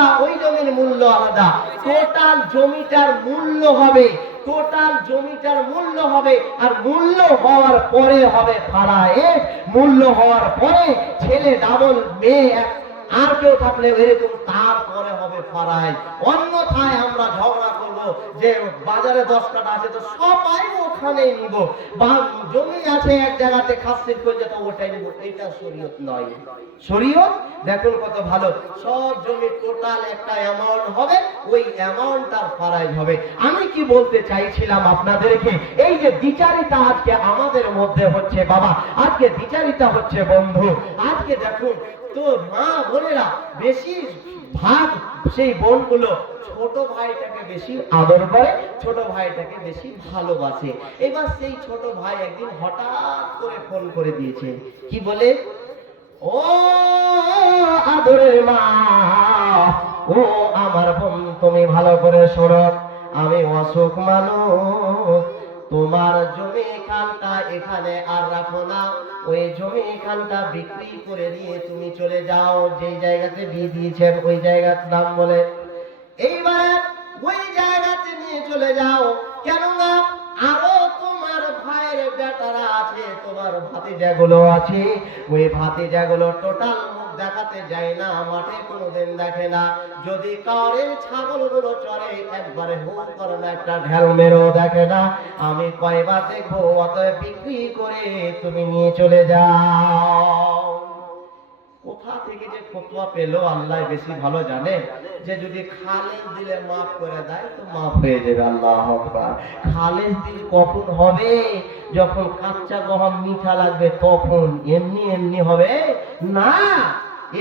আলাদা, ওই জমির মূল্য আলাদা। টোটাল জমিটার মূল্য হবে, টোটাল জমিটার মূল্য হবে, আর মূল্য হওয়ার পরে হবে ফারায়ে, মূল্য হওয়ার পরে ছেলে ডাবল, মেয়ে আর কেউ থাকলে এরকম, তারপরে হবে ফারায়। অন্যথায় আমরা ঝগড়া করব যে বাজারে 10 কাঠা আছে তো সবাই ওখানেই নিব, বা জমি আছে এক জায়গাতে খাসির করে তো ওটাই নিব, এটা শরীয়ত নয়। শরীয়ত দেখুন কত ভালো, সব জমি টোটাল একটা অ্যামাউন্ট হবে, ওই অ্যামাউন্টটার ফারায় হবে। আমি কি বলতে চাইছিলাম আপনাদেরকে, এই যে দ্বিচারিতা আজকে আমাদের মধ্যে হচ্ছে বাবা, আজকে দ্বিচারিতা হচ্ছে বন্ধু। আজকে দেখুন তো মা বোনেরা বেশি ভাগ, সেই বোনগুলো ছোট ভাইটাকে বেশি আদর করে, ছোট ভাইটাকে বেশি ভালোবাসে। এবার সেই ছোট ভাই একদিন হঠাৎ করে ফোন করে দিয়েছে, কি বলে, ও আদরের মা, ও আমার বোন, তুমি ভালো করে শোনো, আমি অসুখ মানুষ, তোমার জমি খানটা এখানে আর রাখো না, ওই জমি খানটা বিক্রি করে দিয়ে তুমি চলে যাও, যেই জায়গাতে বিয়ে দিয়েছেন ওই জায়গার নাম বলে, এইবার ওই জায়গাতে নিয়ে চলে যাও। কেননা আরো তোমার ভাইয়ের বেটারা আছে, তোমার ভাতিজাগুলো আছে, ওই ভাতিজাগুলো টোটাল মুখ দেখাতে যায় না, মাঠে কোনোদিন দেখে না, যদি কারের ছাগলগুলো চড়ে একবারে হুম করে না, একটা ঢেল মেরেও দেখে না, আমি কয়বার দেখবো, অতএব বিক্রি করে তুমি নিয়ে চলে যাও। কোথা থেকে যে ফতোয়া পেলো আল্লাহ বেশি ভালো জানে, যে যদি খালেজ দিলে মাফ করে দেয় তো মাফ হয়ে যাবে। আল্লাহু আকবার। খালেজ দিল কখন হবে? যখন কাঁচা গম মিঠা লাগবে তখন, এমনি এমনি হবে না,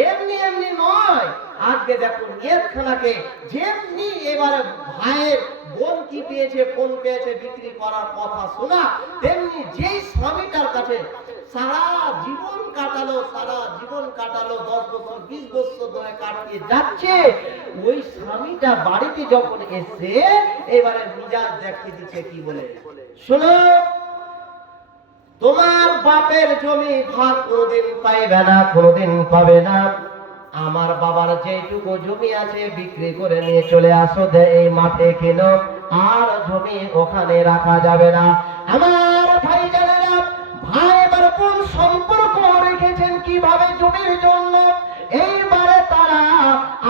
এমনি এমনি নয়। আজকে দেখুন ইয়েতখানাকে যেমনি এবারে ভাইয়ের বোন কি পেয়েছে, ফোন পেয়েছে বিক্রি করার কথা শোনা, তেমনি যেই স্বামীটার কাছে সারা জীবন কাটালো, সারা জীবন কাটালো, 10 বছর 20 বছর ধরে কাটিয়ে যাচ্ছে, ওই স্বামীটা বাড়িতে যখন এসে এবারে মিজাজ দেখিয়ে দিচ্ছে, কি বলে, শোনো, তোমার বাপের জমি ভাগ কোনোদিন পাইবে না, কোনোদিন পাবে না, আমার বাবার যেটুকু জমি আছে বিক্রি করে নিয়ে চলে আসো, এই মাঠে কেন, আর জমি ওখানে রাখা যাবে না। আমার ভাই জানেরা, ভাই এবার কোন সম্পর্ক রেখেছেন কিভাবে জমির জন্য, এইবারে তারা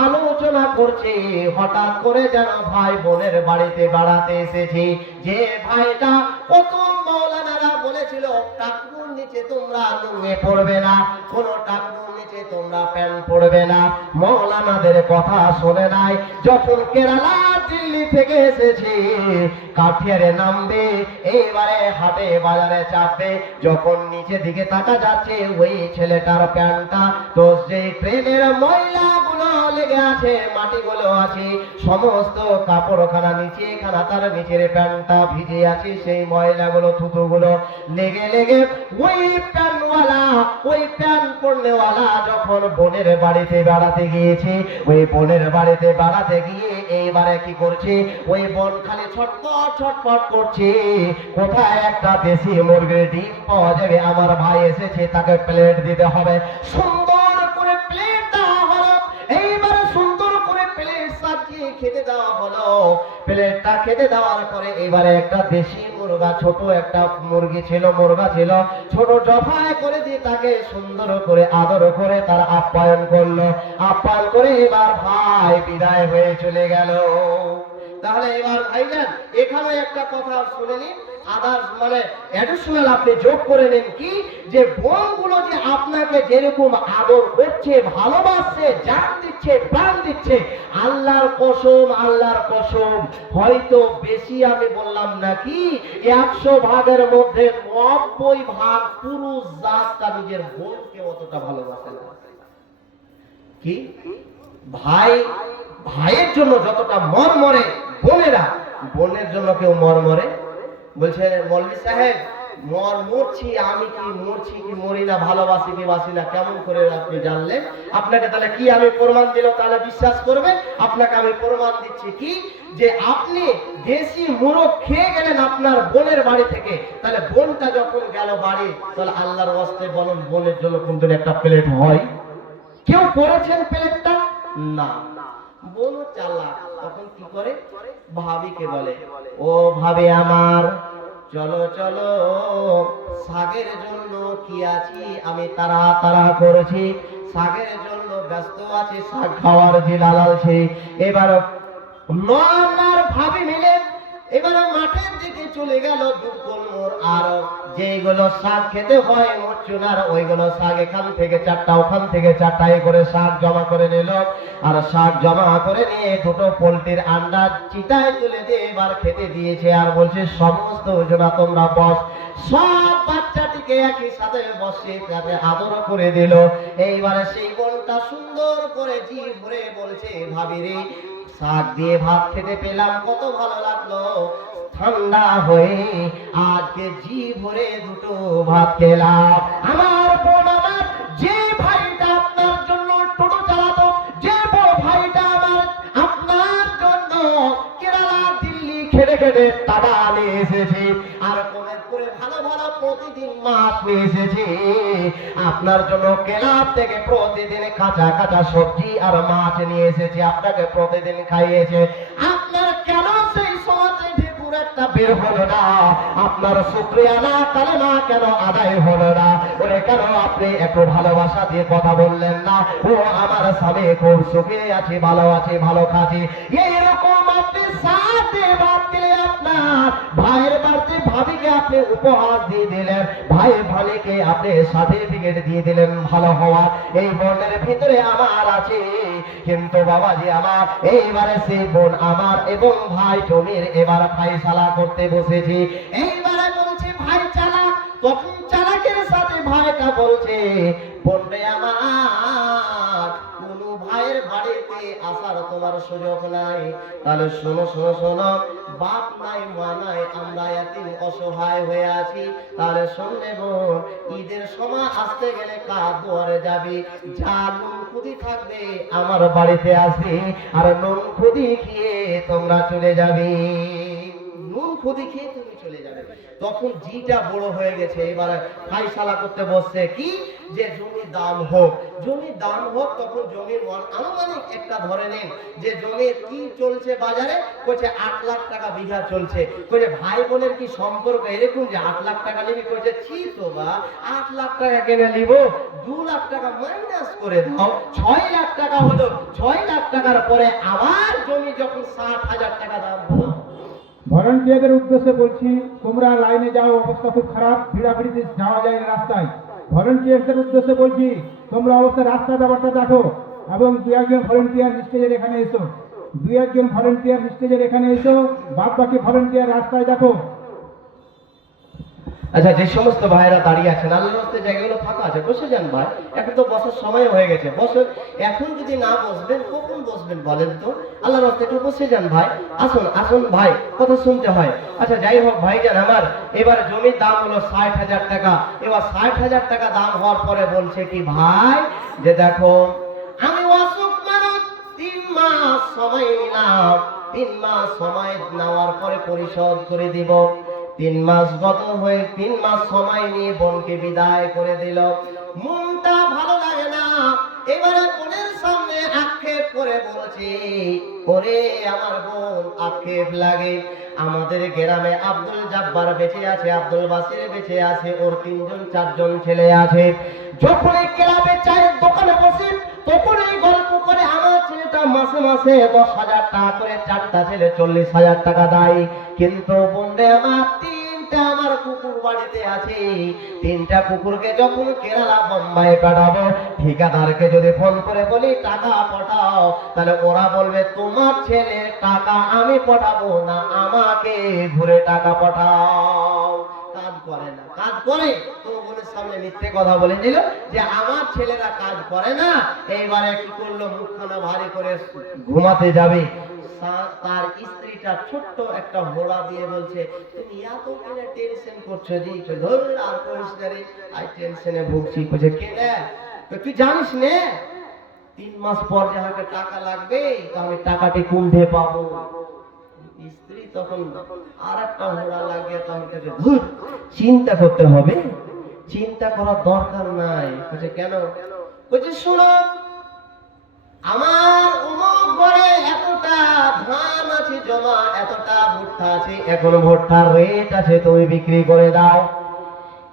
আলোচনা করছে। হঠাৎ করে যেন ভাই বোনের বাড়িতে বেড়াতে এসেছে, যে ভাইটা কত মৌলানারা বলেছিল টাকুর নিচে তোমরা লুঙ্গি পড়বে না, কোন টাকুর নিচে তোমরা প্যান্ট পড়বে না, মৌলানাদের কথা শোনে নাই। যখন কেরালা দিল্লি থেকে এসেছে, কাঠিয়ারে নামবে, এইবারে হাটে বাজারে চাপবে, যখন নিচে দিকে তাকা যাচ্ছে ওই ছেলেটার প্যান্টটা, তো যে ট্রেনের ময়লাগুলো লেগে আছে, মাটিগুলো আছে, সমস্ত কাপড়খানা নিচে খানা, তার নিচের প্যান্টটা ভিজে আছে, সেই ময়লাগুলো থুতুগুলো লেগে লেগে ওই প্যান্টওয়ালা, ওই প্যান্ট পরনেওয়ালা যখন বোনের বাড়িতে বেড়াতে গিয়েছে, ওই বোনের বাড়িতে বেড়াতে গিয়ে এইবারে কি করছে, ওই বোন খালি ছটপট ছটপট করছে, কোথায় একটা দেশি মুরগির ডিম পাওয়া যাবে, আমার ভাই এসেছে, তাকে প্লেট দিতে হবে, সুন্দর করে প্লেট দেওয়া হলো, এইবারে সুন্দর করে প্লেট সাজিয়ে খেতে দেওয়া হলো। প্লেটটা খেতে দেওয়ার পরে এবারে একটা দেশি মুরগা, ছোট একটা মুরগি ছিল, মুরগা ছিল, ছোট জফায় করে দিয়ে তাকে সুন্দর করে আদর করে তার আপ্যায়ন করলো, আপ্যায়ন করে এবার ভাই বিদায় হয়ে চলে গেল। তাহলে এবার ভাইজান এখানে একটা কথা শুনে নিন, আদার্স মানে অ্যাডিশনাল আপনি যোগ করে নেন, কি যে বোনগুলো যে আপনাকে যেরকম আদর করছে, ভালোবাসছে, জান দিচ্ছে, প্রাণ দিচ্ছে, আল্লাহর কসম, আল্লাহর কসম, হয়তো বেশি আমি বললাম নাকি, 100 ভাগের মধ্যে 90 ভাগ পুরুষ জাতটা নিজের বোনকে অতটা ভালোবাসে না। কি ভাই ভাইয়ের জন্য যতটা মর মরে, বোনেরা বোনের জন্য কেউ মর মরে? বলছে মৌলভী সাহেব, মরছি, আমি কি মরছি কি মরি না, ভালোবাসি কি বাসি না, কেমন করে আপনি জানলেন? আপনাকে তাহলে কি আমি প্রমাণ দিল, তাহলে বিশ্বাস করবেন? আপনাকে আমি প্রমাণ দিচ্ছি কি, যে আপনি দেশি মুরগ খেয়ে গেলেন আপনার বোনের বাড়ি থেকে, তাহলে বোনটা যখন গেল বাড়ি, তাহলে আল্লাহর ওয়াস্তে বলুন, বোনের জন্য কিন্তু একটা প্লেট হয়? কেউ করেছেন প্লেটটা? না। বোনও চালাক, তখন কি করে ভাবিকে বলে, ও ভাবি আমার, চলো চলো, শাকের জন্য কি আছি আমি তারা তারা করেছি, শাকের জন্য ব্যস্ত আছি, শাক খাওয়ার যে লালালছে। এবার নর ভাবি মিলে এবারে মাঠের দিকে চলে গেল দুধ কলমোর, আর যেগুলো শাক খেতে হয় মরচুনার ওইগুলো শাক এখান থেকে চারটা ওখান থেকে চারটা করে শাক জমা করে নিল। আর শাক জমা করে নিয়ে দুটো পোল্ট্রির আন্ডা চিতায় তুলে দিয়ে এবার খেতে দিয়েছে, আর বলছে সমস্ত ওজনা তোমরা বস। সব বাচ্চাটিকে একই সাথে বসে তাকে আদর করে দিল। এইবারে সেই বোনটা সুন্দর করে জি ভরে বলছে, ভাবি রে, শাক দিয়ে ভাত খেতে পেলাম, কত ভালো লাগলো, ঠান্ডা হয়ে আজকে জি ভরে দুটো ভাত খেলাম। আমার বোন আমার, যে ভাইটা আপনার জন্য টোটো চালাতো, যে বড় ভাইটা আমার আপনার জন্য কেরালা দিল্লি খেটে খেটে টাকা নিয়ে এসেছে, আর কমেন্ট করে ভালো ভালো প্রতিদিন মাছ নিয়ে এসেছে, আপনার জন্য ক্লাব থেকে প্রতিদিন কাঁচা কাঁচা সবজি আর মাছ নিয়ে এসেছে, আপনাকে প্রতিদিন খাইয়েছে, আপনার কেন সেই সমাজে ঢেকুর একটা বের হলো না, আপনার শুকরিয়া না কালেমা কেন আদায় হলো না, ওরে কেন আপনি একটু ভালোবাসা দিয়ে কথা বললেন না, ও আমার স্বামী খুব সুখে আছে, ভালো আছে, ভালো খাচ্ছে, এইরকম আপনি সাথে বাদ দিলে আপনার ভাইয়ের বাড়িতে ভাবিকে আপনি উপহার দিয়ে দিলেন, ভাই ভাবিকে আপনি সার্টিফিকেট দিয়ে দিলেন ভালো হওয়ার, এই বোনের ভিতরে আমার আছে, কিন্তু বাবাজি আমার এইবারে সেই বোন আমার এবং ভাই জমির এবার ফাইসালা করতে বসেছি। এইবারে বলছে ভাই চালাক, তখন চালাকের সাথে ভাইটা বলছে, বোন রে আমার, কোন ভাইয়ের বাড়িতে আসার তোমার সুযোগ নাই, তাহলে শোনো শোনো শোনো, বাপ নাই মা নাই, আমরা এতিম অসহায় হয়ে আছি, তাহলে শুনলে বোন, ঈদের সময় আসতে গেলে কার দুয়ারে যাবি, যা নুন খুদি থাকবে আমার বাড়িতে আসবি, আর নুন খুদি খেয়ে তোমরা চলে যাবি, নুন খুদি খেয়ে তুমি চলে যাবে। তখন জিটা বড় হয়ে গেছে, এবারে ফাইসালা করতে বসছে কি, যে জমির দাম হোক, জমির দাম হোক। তখন জমির আনুমানিক একটা ধরে নেন যে জমির কি চলছে বাজারে, কইছে 8 লাখ টাকা বিঘা চলছে, কইছে ভাই বোনের কি সম্পর্ক এরকম যে 8 লাখ টাকা নিবি, কইছে ছি তো বা 8 লাখ টাকা কেনে নিব, 2 লাখ টাকা মাইনাস করে দাও, 6 লাখ টাকা হলো, 6 লাখ টাকার পরে আবার জমি যখন 60,000 টাকা দাম হলো। ভলান্টিয়ারদের উদ্দেশ্যে বলছি, তোমরা লাইনে যাও, অবস্থা খুব খারাপ, ভিড়াভিড়িতে যাওয়া যায় না রাস্তায়। ভলান্টিয়ারদের উদ্দেশ্যে বলছি, তোমরা অবস্থা রাস্তা ব্যাপারটা দেখো, এবং 2-1 ভলান্টিয়ার স্টেজের এখানে এসো, 2-1 ভলান্টিয়ার স্টেজের এখানে এসো, বাদ বাকি ভলান্টিয়ার রাস্তায় দেখো। আচ্ছা, যে সমস্ত ভাইরা দাঁড়িয়ে আছেন, আল্লাহর রাস্তায় জায়গাগুলো ফাঁকা আছে, বসে যান ভাই, এখন তো বসার সময় হয়ে গেছে, বসে, এখন যদি না বসবেন কখন বসবেন বলেন তো, আল্লাহর রাস্তায় একটু বসে যান ভাই, আসুন আসুন ভাই, কথা শুনতে হয়। আচ্ছা যাই হোক ভাইজান আমার, এবার জমির দাম হলো 60,000 টাকা, এবার 60,000 টাকা দাম হওয়ার পরে বলছে কি ভাই, যে দেখো আমি অসুখ মানুষ, 3 মাস সময় নিলাম, 3 মাস সময় নেওয়ার পরে পরিশোধ করে দিব। 3 মাস গত হয়ে 3 মাস সময় নিয়ে বোনকে বিদায় করে দিল, মনটা ভালো লাগে না। এবারে বোনের সামনে আক্ষেপ করে বলছি, ওরে আমার বোন, আক্ষেপ লাগে, আমাদের গ্রামে আব্দুল জব্বার বেঁচে আছে, আব্দুল বাসির বেঁচে আছে, ওর 3-4 ছেলে আছে, যখন এই ক্লাবে চায়ের দোকানে বসে তখন এই গল্প করে আমার ছেলেটা মাসে মাসে 10,000 টাকা করে, 4টা ছেলে 40,000 টাকা দেয়, কিন্তু বোনরে আমার 3টা আমার কুকুর বাড়িতে আছে, 3টা কুকুরকে যখন কেরালা বোম্বাই পাঠাবো, ঠিকাদারকে যদি ফোন করে বলি টাকা পাঠাও, তাহলে ওরা বলবে তোমার ছেলে টাকা আমি পাঠাবো না, আমাকে ঘুরে টাকা পাঠাও। কাজ করে না, কাজ করে তো বোনের সামনে মিথ্যে কথা বলে দিল যে আমার ছেলেরা কাজ করে না। এইবারে কি করলো, মুখখানা ভারী করে ঘুমাতে যাবে, তার স্ত্রীটা ছোট্ট একটা হোড়া দিয়ে বলছে, তুমি এত কেন টেনশন করছো জি, ধর আর কইস না রে, আই টেনশনে ভুগছি, কইছে কেন, তুই জানিস না 3 মাস পর যে আমাকে টাকা লাগবে, তো আমি টাকাটি কোনতে পাবো। স্ত্রী তখন আর একটা হোড়া লাগিয়ে তাকে ধুর, চিন্তা করতে হবে, চিন্তা করার দরকার নাই। বলছে কেন, বলছে শুনো, আমার অমুক ঘরে ভুট্টা আছে, এখন ভুট্টার রেট আছে, তুমি বিক্রি করে দাও।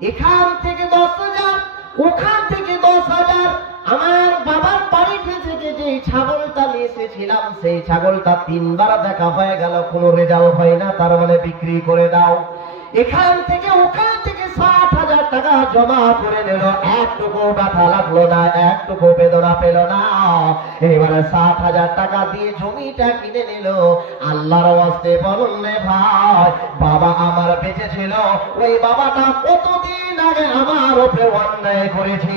এখান থেকে 10,000, ওখান থেকে 10,000। আমার বাবার বাড়িতে থেকে যে ছাগলটা নিয়ে এসেছিলাম, সেই ছাগলটা 3বার দেখা হয়ে গেল, কোনো রেজাল্ট হয় না, তার মানে বিক্রি করে দাও। এখান থেকে ওখান থেকে 60,000 টাকা জমা করে নিল, একটুকু ব্যথা লাগলো না, একটুকু বেদনা পেল না। এবারে 60,000 টাকা দিয়ে জমিটা কিনে নিল। আল্লাহর ওয়াস্তে বলুন রে ভাই, বাবা আমার বেঁচে ছিল, ওই বাবাটা কতদিন আগে আমার উপরে অন্যায় করেছে,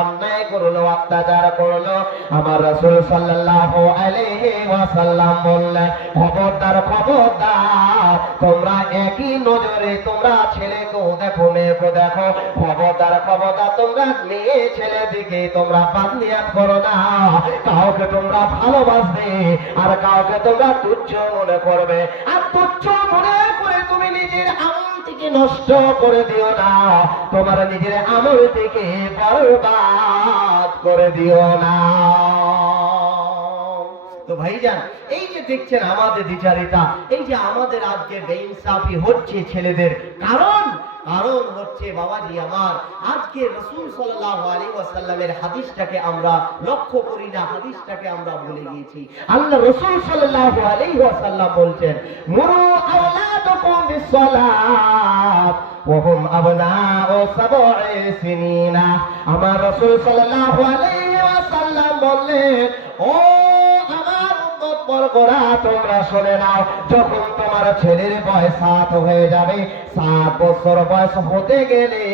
অন্যায় করলো, অত্যাচার করলো। আমার রাসূল সাল্লাল্লাহু আলাইহি ওয়াসাল্লাম বললেন, খবরদার খবরদার, তোমরা একই নজরে তোমরা ছেলেকেও দেখো, মেয়েকেও দেখো, খবরদার খবরদার, তোমরা মেয়ে ছেলে দিকে তোমরা বাদনিয়াত করো না। কাউকে তোমরা ভালোবাসবে আর কাউকে তোমরা তুচ্ছ মনে করবে, আর তুচ্ছ মনে করে তুমি নিজের আমল থেকে নষ্ট করে দিও না, তোমার নিজের আমল থেকে বরবাদ করে দিও না। তো ভাইজান, এই যে দেখছেন আমাদের দ্বিচারিতা, এই যে আমাদের আজকে বেইনসাফি হচ্ছে ছেলেদের, কারণ হচ্ছে বাবাজি আমার, আজকে রাসূল সাল্লাল্লাহু আলাইহি ওয়াসাল্লামের হাদিসটাকে আমরা লক্ষ্য করি না, হাদিসটাকে আমরা ভুলে গিয়েছি। আল্লাহ রাসূল সাল্লাল্লাহু আলাইহি ওয়াসাল্লাম বলছেন, মুরু আওলাদাকুম বিসসালাত ওয়া হুম আবনাউ সাবঈ সিনিনা। আমার রাসূল সাল্লাল্লাহু আলাইহি ওয়াসাল্লাম বললেন, ও আমার উম্মত বর্গরা, তোমরা শুনে নাও, যখন তোমার ছেলের বয়স 7 হয়ে যাবে, 7 বছর বয়স হতে গেলে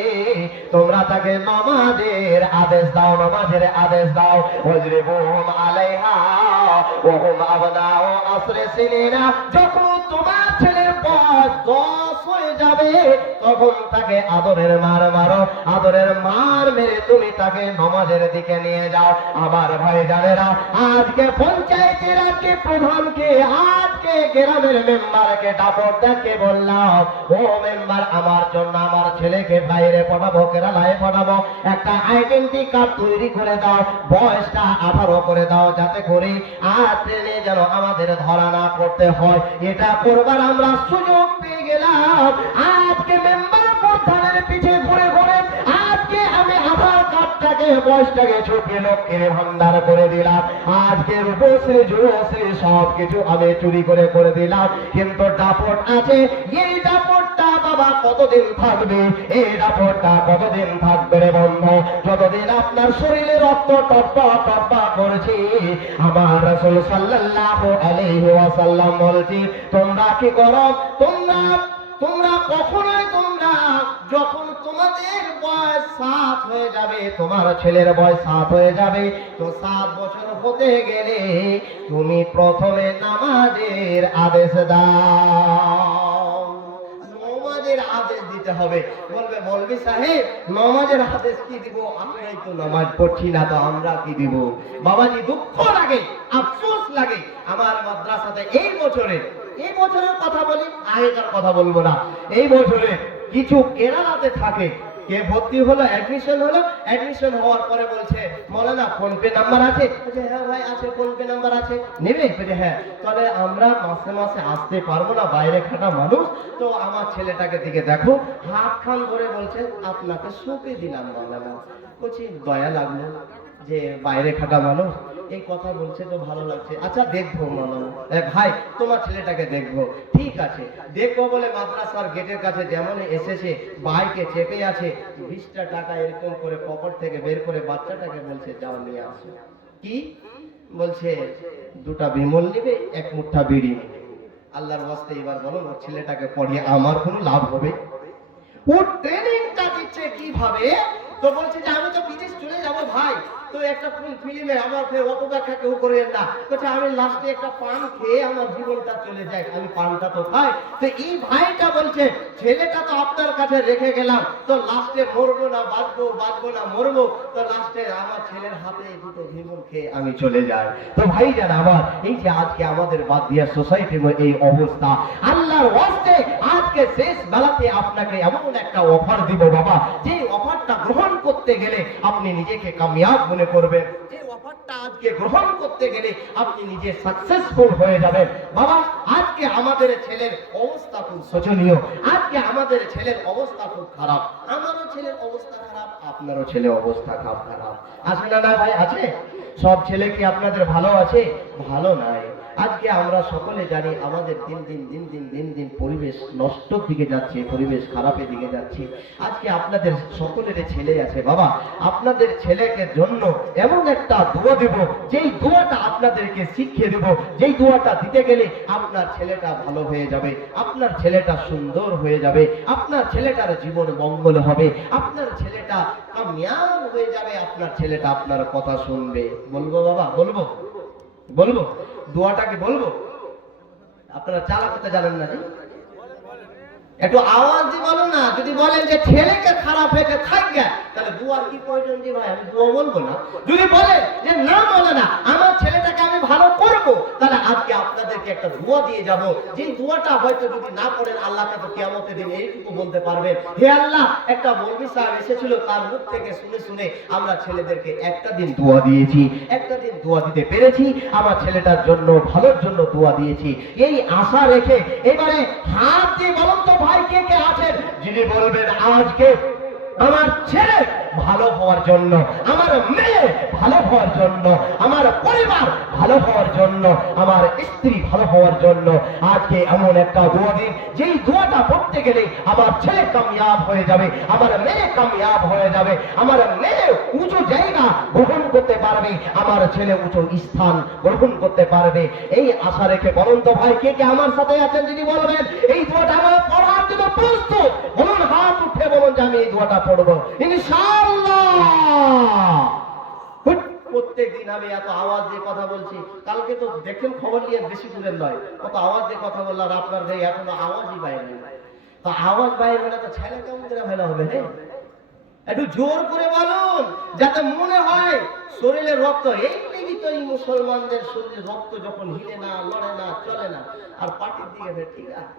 তোমরা তাকে নামাজের আদেশ দাও, নামাজের আদেশ দাও। ওয়াজরিবুহুম আলাইহা ওয়া হুম আবনাউ 10 সিনিনা। যখন তোমার ছেলের বয়স 10 হয়ে যাবে, তখন তাকে আদরের মার মারো, আদরের মার মেরে তুমি তাকে নামাজের দিকে নিয়ে যাও। আমার ভাই জানেরা, আজকে পঞ্চায়েতের আজকে প্রধানকে, আজকে গ্রামের মেম্বারকে ডাকে বললাম, ও মেম্বার, আমার জন্য আমার ছেলেকে বাইরে পাঠাবো, কেরালায় পাঠাবো, একটা আইডেন্টি কার্ড তৈরি করে দাও, বয়সটা 18 করে দাও, যাতে করে আর ট্রেনে যেন আমাদের ধরা না করতে হয়। এটা করবার আমরা সুযোগ পেয়ে গেলাম। আজকে মেম্বার প্রধানের পিছে ঘুরে ঘুরে আজকে আমি আধার কার্ডটাকে, বয়সটাকে ছুপে লক্ষ্মীর ভান্ডার করে দিলাম। আজকে রূপশ্রী যুবশ্রী সব কিছু আমি চুরি করে দিলাম, কিন্তু দাপট আছে। এই দাপটটা বাবা কতদিন থাকবে? এই দাপটটা কতদিন থাকবে রে বন্ধু? যতদিন আপনার শরীরে রক্ত টপা টপা করছে। আমার রাসূল সাল্লাল্লাহু আলাইহি ওয়াসাল্লাম বলছি, তোমরা কি করো? তোমরা কখনোই যখন তোমাদের বয়স 7 হয়ে যাবে, তোমার ছেলের বয়স 7 হয়ে যাবে, তো 7 বছর হতে গেলে তুমি প্রথমে নামাজের আদেশ দাও। নামাজের আদেশ দিতে হবে। বলবে মৌলভী সাহেব, নামাজের আদেশ কি দিব? আমরাই তো নামাজ পড়ছি না, তো আমরা কি দিব? বাবাজি, দুঃখ লাগে, আফসোস লাগে। আমার মাদ্রাসাতে এই বছরের কথা বলি, আগেকার কথা বলবো না, এই বছরে কিছু কেরালাতে থাকে, কে ভর্তি হলো, অ্যাডমিশন হওয়ার পরে বলছে, মৌলানা ফোন পে নাম্বার আছে? বলছে হ্যাঁ ভাই আছে, ফোন পে নাম্বার আছে, নেবে? বলছে হ্যাঁ। তাহলে আমরা মাসে মাসে আসতে পারবো না, বাইরে খাটা মানুষ, তো আমার ছেলেটাকে দিকে দেখো। হাত খান ধরে বলছে, আপনাকে সঁপে দিলাম মৌলানা। বলছি দয়া লাগলো যে বাইরে খাটা মানুষ এই কথা বলছে, তো ভালো লাগছে। আচ্ছা দেখবো মৌলানা, ভাই তোমার ছেলেটাকে দেখবো। ঠিক আছে, দেখবো বলে মাদ্রাসার গেটের কাছে যেমন এসেছে, বাইকে চেপে আছে, 20টা টাকা এরকম করে পকেট থেকে বের করে বাচ্চাটাকে বলছে, যাও নিয়ে আসো। কি বলছে? 2টা বিমল নিবে, 1 মুঠা বিড়ি নিবে। আল্লাহর ওয়াস্তে এবার বলুন, ওর ছেলেটাকে পড়িয়ে আমার কোনো লাভ হবে? ও ট্রেনিংটা দিচ্ছে কিভাবে? তো বলছে যে আমি তো বিদেশ চলে যাবো ভাই, তো একটা ফিল্মে আমার ফের অপব্যাখ্যা কেউ করেন না। বলছে আমি লাস্টে একটা পান খেয়ে আমার জীবনটা চলে যায়, আমি পানটা তো খাই। তো এই ভাইটা বলছে, ছেলেটা তো আপনার কাছে রেখে গেলাম, তো লাস্টে মরবো না বাঁচবো না মরবো, তো লাস্টে আমার ছেলের হাতে 2টো ভিমল খেয়ে আমি চলে যাই। তো ভাই জান আমার, এই যে আজকে আমাদের বাদ দিয়া সোসাইটির এই অবস্থা, আল্লাহর ওয়াস্তে আজকে শেষ বেলাতে আপনাকে এমন একটা অফার দিব বাবা, যে অফারটা গ্রহণ করতে গেলে আপনি নিজেকে কামিয়াব মনে করবেন, যে অফারটা আজকে গ্রহণ করতে গেলে আপনি নিজে সাকসেসফুল হয়ে যাবেন। বাবা আজকে আজকে আমাদের ছেলের অবস্থা খুব শোচনীয়, আজকে আমাদের ছেলের অবস্থা খুব খারাপ, আমারও ছেলের অবস্থা খারাপ, আপনারও ছেলের অবস্থা খারাপ। আছে না ভাই, আছে? সব ছেলে কি আপনাদের ভালো আছে? ভালো নাই। আজকে আমরা সকলে জানি আমাদের দিন দিন পরিবেশ নষ্টর দিকে যাচ্ছে, পরিবেশ খারাপের দিকে যাচ্ছে। আজকে আপনাদের সকলের ছেলে আছে বাবা, আপনাদের ছেলেকে জন্য এমন একটা দোয়া দেব, যেই দোয়াটা আপনাদেরকে শিখিয়ে দেব, যেই দোয়াটা দিতে গেলে আপনার ছেলেটা ভালো হয়ে যাবে, আপনার ছেলেটা সুন্দর হয়ে যাবে, আপনার ছেলেটার জীবন মঙ্গল হবে, আপনার ছেলেটা কামিয়াব হয়ে যাবে, আপনার ছেলেটা আপনার কথা শুনবে। বলবো বাবা, বলবো দোয়াটা কি বলবো? আপনারা চালাতে জানেন না? একটু আওয়াজ দিয়ে বলুন না। যদি বলেন যে ছেলেকে খারাপ হয়েছে থাকবে, তাহলে দোয়ার কি প্রয়োজন? যে ভাই আমি দোয়া বলবো না। যদি বলেন যে না বলে না, আমার ছেলেটাকে আমি ভালো করব, তাহলে আজকে আপনাদেরকে একটা দোয়া দিয়ে যাব, যে দোয়াটা হয়তো যদি না করেন আল্লাহকে তো কিয়ামতের দিন এইটুকু বলতে পারবেন, হে আল্লাহ, একটা মৌলভী সাহেব এসেছিল, তার মুখ থেকে শুনে আমরা ছেলেদেরকে একটা দিন দোয়া দিয়েছি, একটা দিন দোয়া দিতে পেরেছি, আমার ছেলেটার জন্য ভালোর জন্য দোয়া দিয়েছি। এই আশা রেখে এবারে হাত দিয়ে বলুন তো ভাই, কে কে আছেন যিনি বলবেন আজকে আমার ছেলে ভালো হওয়ার জন্য, আমার মেয়ে ভালো হওয়ার জন্য, আমার পরিবার ভালো হওয়ার জন্য, আমার স্ত্রী ভালো হওয়ার জন্য আজকে এমন একটা দোয়া দিন, যেই দোয়াটা পড়তে গেলে আমার ছেলে কামিয়াব হয়ে যাবে, আমার মেয়ে কামিয়াব হয়ে যাবে, আমার মেয়ে উঁচু জায়গা গ্রহণ করতে পারবে, আমার ছেলে উঁচু স্থান গ্রহণ করতে পারবে। এই আশা রেখে বলুন তো ভাই, কে কে আমার সাথে আছেন যিনি বলবেন এই দোয়াটা আমার পড়ার জন্য প্রস্তুত? বলুন, হাত উঠে বলুন যে আমি এই দোয়াটা পড়বো ইনশাআল্লাহ। প্রত্যেকদিন আমি এত আওয়াজ দিয়ে কথা বলছি, কালকে তো দেখেন খবর নিয়ে বেশি দূরের নয়, কত আওয়াজ দিয়ে কথা বললাম, আপনার ভাই এখনো আওয়াজই বাইরে। তো আওয়াজ বাইরে না তো ছেলে কেমন করে ভালো হবে? হ্যাঁ, একটু জোর করে বলুন, যাতে মনে হয় শরীরে রক্ত। এই লেগে তো এই মুসলমানদের শরীরে রক্ত যখন হিলে না, লড়ে না, চলে না, আর পার্টির দিকে ঠিক আছে।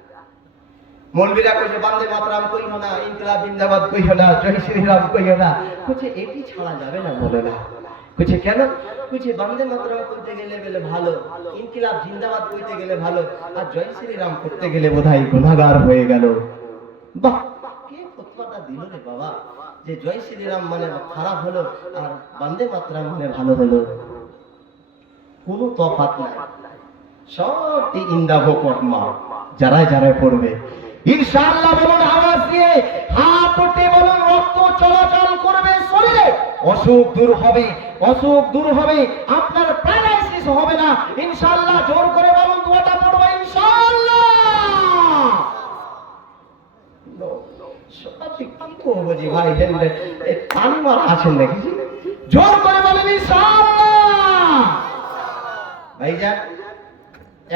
মৌলবীরা কইছে বন্দে মাতরম কইও না, ইনকিলাব জিন্দাবাদ কইও না, জয় শ্রীরাম কইও না। কইছে এটি ছাড়া যাবে না, বলে না। কইছে কেন? কইছে বন্দে মাতরম কইতে গেলে বলে ভালো, ইনকিলাব জিন্দাবাদ কইতে গেলে ভালো, আর জয় শ্রীরাম করতে গেলে বোধহয় গুনাহগার হয়ে গেল। বাহ, কে ফতোয়াটা দিল রে বাবা, যে জয় শ্রীরাম মানে খারাপ হলো আর বন্দে মাতরম মানে ভালো হলো। কোনো তফাৎ নাই, সবটি ইন্দা ভোকমা যারাই পড়বে ইনশাআল্লাহ। বলুন আওয়াজ দিয়ে, হাত উঠে বলুন, রক্ত চলাচল করবে শরীরে, অসুখ দূর হবে, আপনার প্যারালাইসিস হবে না ইনশাআল্লাহ। জোর করে বলুন, দোয়াটা পড়বো ইনশাআল্লাহ। সত্যি কি করবো জি ভাই, তানমার আছেন নাকি? জোর করে বলেন ইনশাআল্লাহ। ভাইজান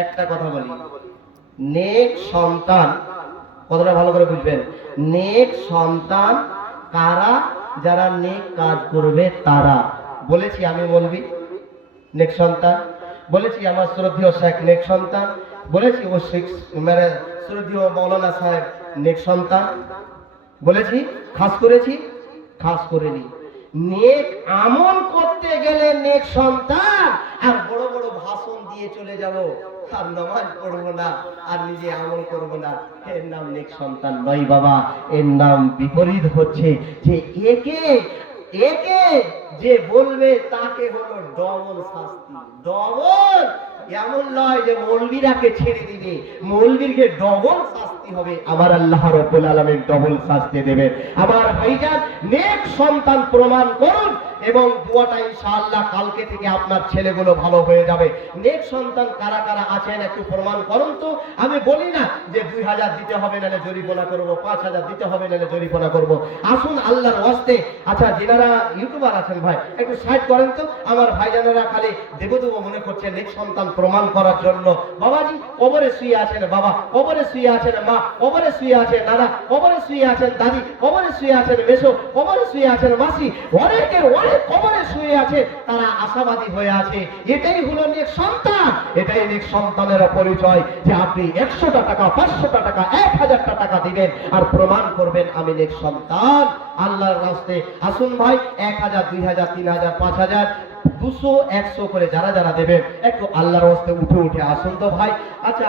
একটা কথা বলি, নেক সন্তান, কথাটা ভালো করে বুঝবেন, নেক সন্তান কারা? যারা নেক কাজ করবে তারা। বলেছি আমি বলবি নেক সন্তান, বলেছি আমার শ্রদ্ধেয় শেখ নেক সন্তান, বলেছি ও মানে শ্রদ্ধেয় মৌলানা সাহেব নেক সন্তান, বলেছি খাস করেছি, খাস করেনি। নেক আমল করতে গেলে নেক সন্তান, আর বড় বড় ভাষণ দিয়ে চলে যাব আর নামাজ পড়বো না আর নিজে আমল করবো না, এর নাম নেক সন্তান নয় বাবা। এর নাম বিপরীত হচ্ছে যে একে যে বলবে তাকে হলো ডবল শাস্তি। ডবল এমন নয় যে মৌলবীরাকে ছেড়ে দিবে, মৌলবীরকে ডবল শাস্তি হবে, আমার আল্লাহ রাব্বুল আলামিন ডবল শাস্তি দেবে। আমার ভাইজান, নেক সন্তান প্রমাণ করুন এবং দোয়াটা ইনশাআল্লাহ কালকে থেকে আপনার ছেলেগুলো ভালো হয়ে যাবে। নেক সন্তান কারা কারা আছেন একটু প্রমাণ করুন তো। আমি বলি না যে 2000 দিতে হবে নালে জরিমানা করবো, 5000 দিতে হবে নালে জরিমানা করবো। আসুন আল্লাহর ওয়াস্তে, আচ্ছা যারা ইউটিউবার আছেন ভাই একটু সাইড করেন তো। আমার ভাইজানেরা খালি দেব মনে করছে নেক সন্তান প্রমাণ করার জন্য। বাবাজি কবরে শুয়ে আছেন, বাবা কবরে শুয়ে আছেন, মা কবরে শুয়ে আছেন, দাদা কবরে শুয়ে আছেন, দাদি কবরে শুয়ে আছেন, মেসো কবরে শুয়ে আছেন, মাসি অনেকের অনেক কবরে শুয়ে আছে, তারা আশাবাদী হয়ে আছে। এটাই হলো নেক সন্তান, এটাই নেক সন্তানের পরিচয় যে আপনি 100টা টাকা, 500টা টাকা, 1000টা টাকা দিবেন আর প্রমাণ করবেন আমি নেক সন্তান আল্লাহর রাস্তায়। আসুন ভাই, 1000, 2000, 3000, 5000 200 100 করে যারা যারা দেবেন একটু আল্লাহর হস্তে উঠে উঠে আসুন তো ভাই। আচ্ছা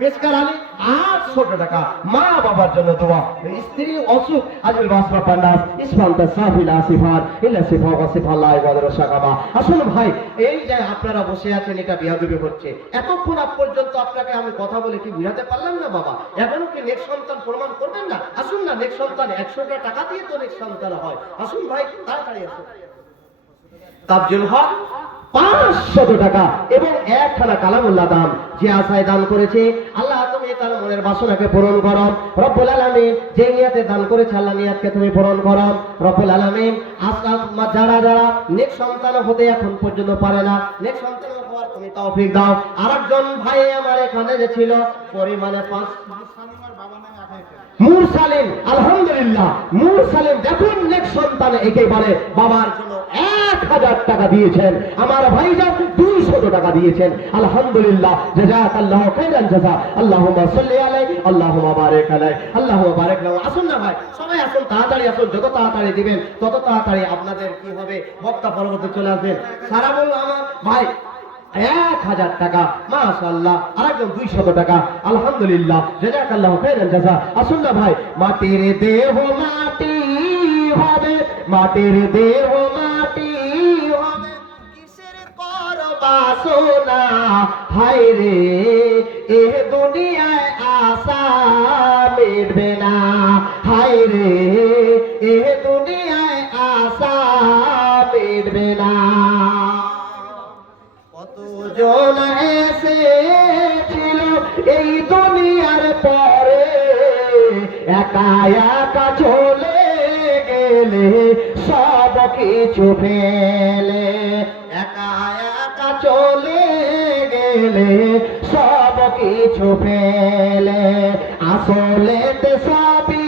পেশকার আলী 800 টাকা মা বাবার জন্য দোয়া, স্ত্রী অসুখ আজল বাসরা পান্ডাস ইসমান্তা সাহিল আসিফার ইলা সিফা ওয়াসিফা আল্লাহ ওয়াদর শাকামা। আসুন ভাই, এই যে আপনারা বসে আছেন এটা বিয়াদবি হচ্ছে। এতক্ষণ পর্যন্ত আপনাকে আমি কথা বলে কি বুঝাতে পারলাম না বাবা? এখনো কি নেক্সট সন্তান প্রমাণ করবেন না? আসুন না, নেক্সট সন্তান 100 টাকা দিয়ে তো নেক্সট সন্তান হয়। আসুন ভাই, তাড়াতাড়ি আসুন। তাবজুল হক 500 টাকা এবং একখানা কালামুল্লাহ দান, যে আশায় দান করেছে আল্লাহ তুমি তার মনের বাসনাকে পূরণ করো রব্বুল আলামিন। যে নিয়তে দান করেছে আল্লাহ নিয়তকে তুমি পূরণ করো রব্বুল আলামিন। আশা যারা যারা নেক্সট সন্তান হতে এখন পর্যন্ত পারে না, নেক্সট সন্তান হওয়ার তুমি তৌফিক দাও। আরেকজন ভাই আমার এখানে যে ছিল পরিমাণে 5 মুরসালিন, আলহামদুলিল্লাহ মুরসালিন দেখুন নেক্সট সন্তান একেবারে বাবার জন্য 1000 টাকা দিয়েছেন। আমার ভাইজান 200 টাকা দিয়েছেন, আলহামদুলিল্লাহ জাযাকাল্লাহু খাইরান জাযা। আল্লাহুম্মা সাল্লি আলাইহি আল্লাহুম্মা বারিক আলাইহি আল্লাহুম্মা বারিক লাহু। আসুন না ভাই, সবাই আসুন, তাড়াতাড়ি আসুন। যত তাড়াতাড়ি দিবেন তত তাড়াতাড়ি আপনাদের কি হবে, বক্তা পরবর্তী চলে আসবেন। সারা বলল আমার ভাই 1000 টাকা, মাশাআল্লাহ। আরেকজন 200 টাকা, আলহামদুলিল্লাহ জাযাকাল্লাহু খাইরান জাযা। আসুন না ভাই, মাটির দেহ মাটি হবে, মাটির দেহ মাটি হবে, কিসের কর বাসনা হায় রে, এ দুনিয়ায় আশা মিটবে না হায় রে, এ দুনিয়ায় আশা মিটবে না। কতজন এসেছিল এই দুনিয়ার পরে, একা একা চলে গেলে সব কিছু ফেলে, একা একা চলে গেলে সব কিছু ফেলে। আসলেতে সবই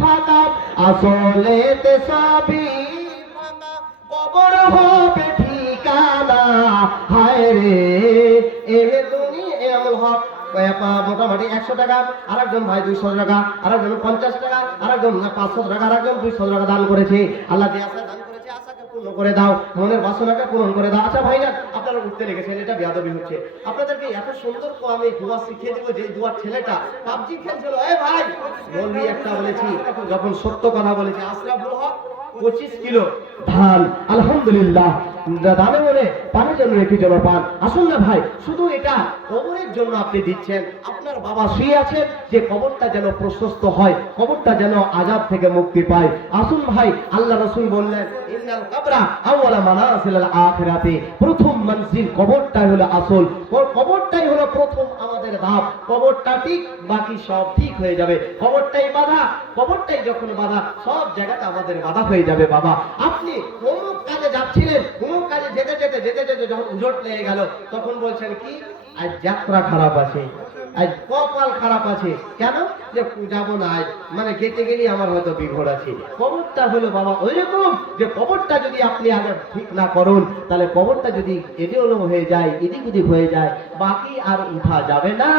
ফাঁকা, আসলেতে সবই ফাঁকা, কবর হবে ঠিকানা হায় রে, এ দুনিয়া আমল হক। মোটামুটি 100 টাকা, আরেকজন ভাই 200 টাকা, আরেকজন 50 টাকা, আরেকজন 500 টাকা, আরেকজন 200 টাকা দান করেছে। আল্লাহ যে আশা দান করেছে আশাকে পূর্ণ করে দাও, মনের বাসনাকে পূরণ করে দাও। আচ্ছা ভাইজান, আপনারা উঠতে লেগেছেন, এটা বেয়াদবি হচ্ছে। আপনাদেরকে এত সুন্দর আমি দোয়া শিখিয়ে দেবো, যে দোয়ার ছেলেটা পাবজি খেলছিল, এই ভাই বলবি একটা বলেছি, যখন সত্য কথা বলেছি। আশরাফুল হক 25 কিলো ধান, আলহামদুলিল্লাহ দানে মনে পানির জন্য রেখে জমা পান। আসুন না ভাই, শুধু এটা কবরের জন্য আপনি দিচ্ছেন। আপনার বাবা শুয়ে আছেন, যে কবরটা যেন প্রশস্ত হয়, কবরটা যেন আযাব থেকে মুক্তি পায়। আসুন ভাই, আল্লাহ রাসূল বললেন ইন্নাল কবরা আউয়ালা মানাসিলাল আখিরাতি, প্রথম মঞ্জিল কবরটাই হলো আসল, কবরটাই হলো প্রথম আমাদের ধাপ। কবরটা ঠিক, বাকি সব ঠিক হয়ে যাবে। কবরটাই বাধা, কবরটাই যখন বাধা সব জায়গাতে আমাদের বাধা হয়ে যাবে। বাবা আপনি অমুক কাজে যাচ্ছিলেন, অমুক কাজে যেতে যেতে যেতে যেতে যখন উজট লেগে গেল, তখন বলছেন কি আজ যাত্রা খারাপ আছে, আজ কপাল খারাপ আছে। কেন? যে যাবো না আজ, মানে যেতে গেলেই আমার হয়তো বিঘ্ন আছে। কবরটা হলো বাবা ওইরকম, যে কবরটা যদি আপনি আগে ঠিক না করুন, তাহলে কবরটা যদি এদিক হয়ে যায়, এদিক ওদিক হয়ে যায়, বাকি আর উঠা যাবে না,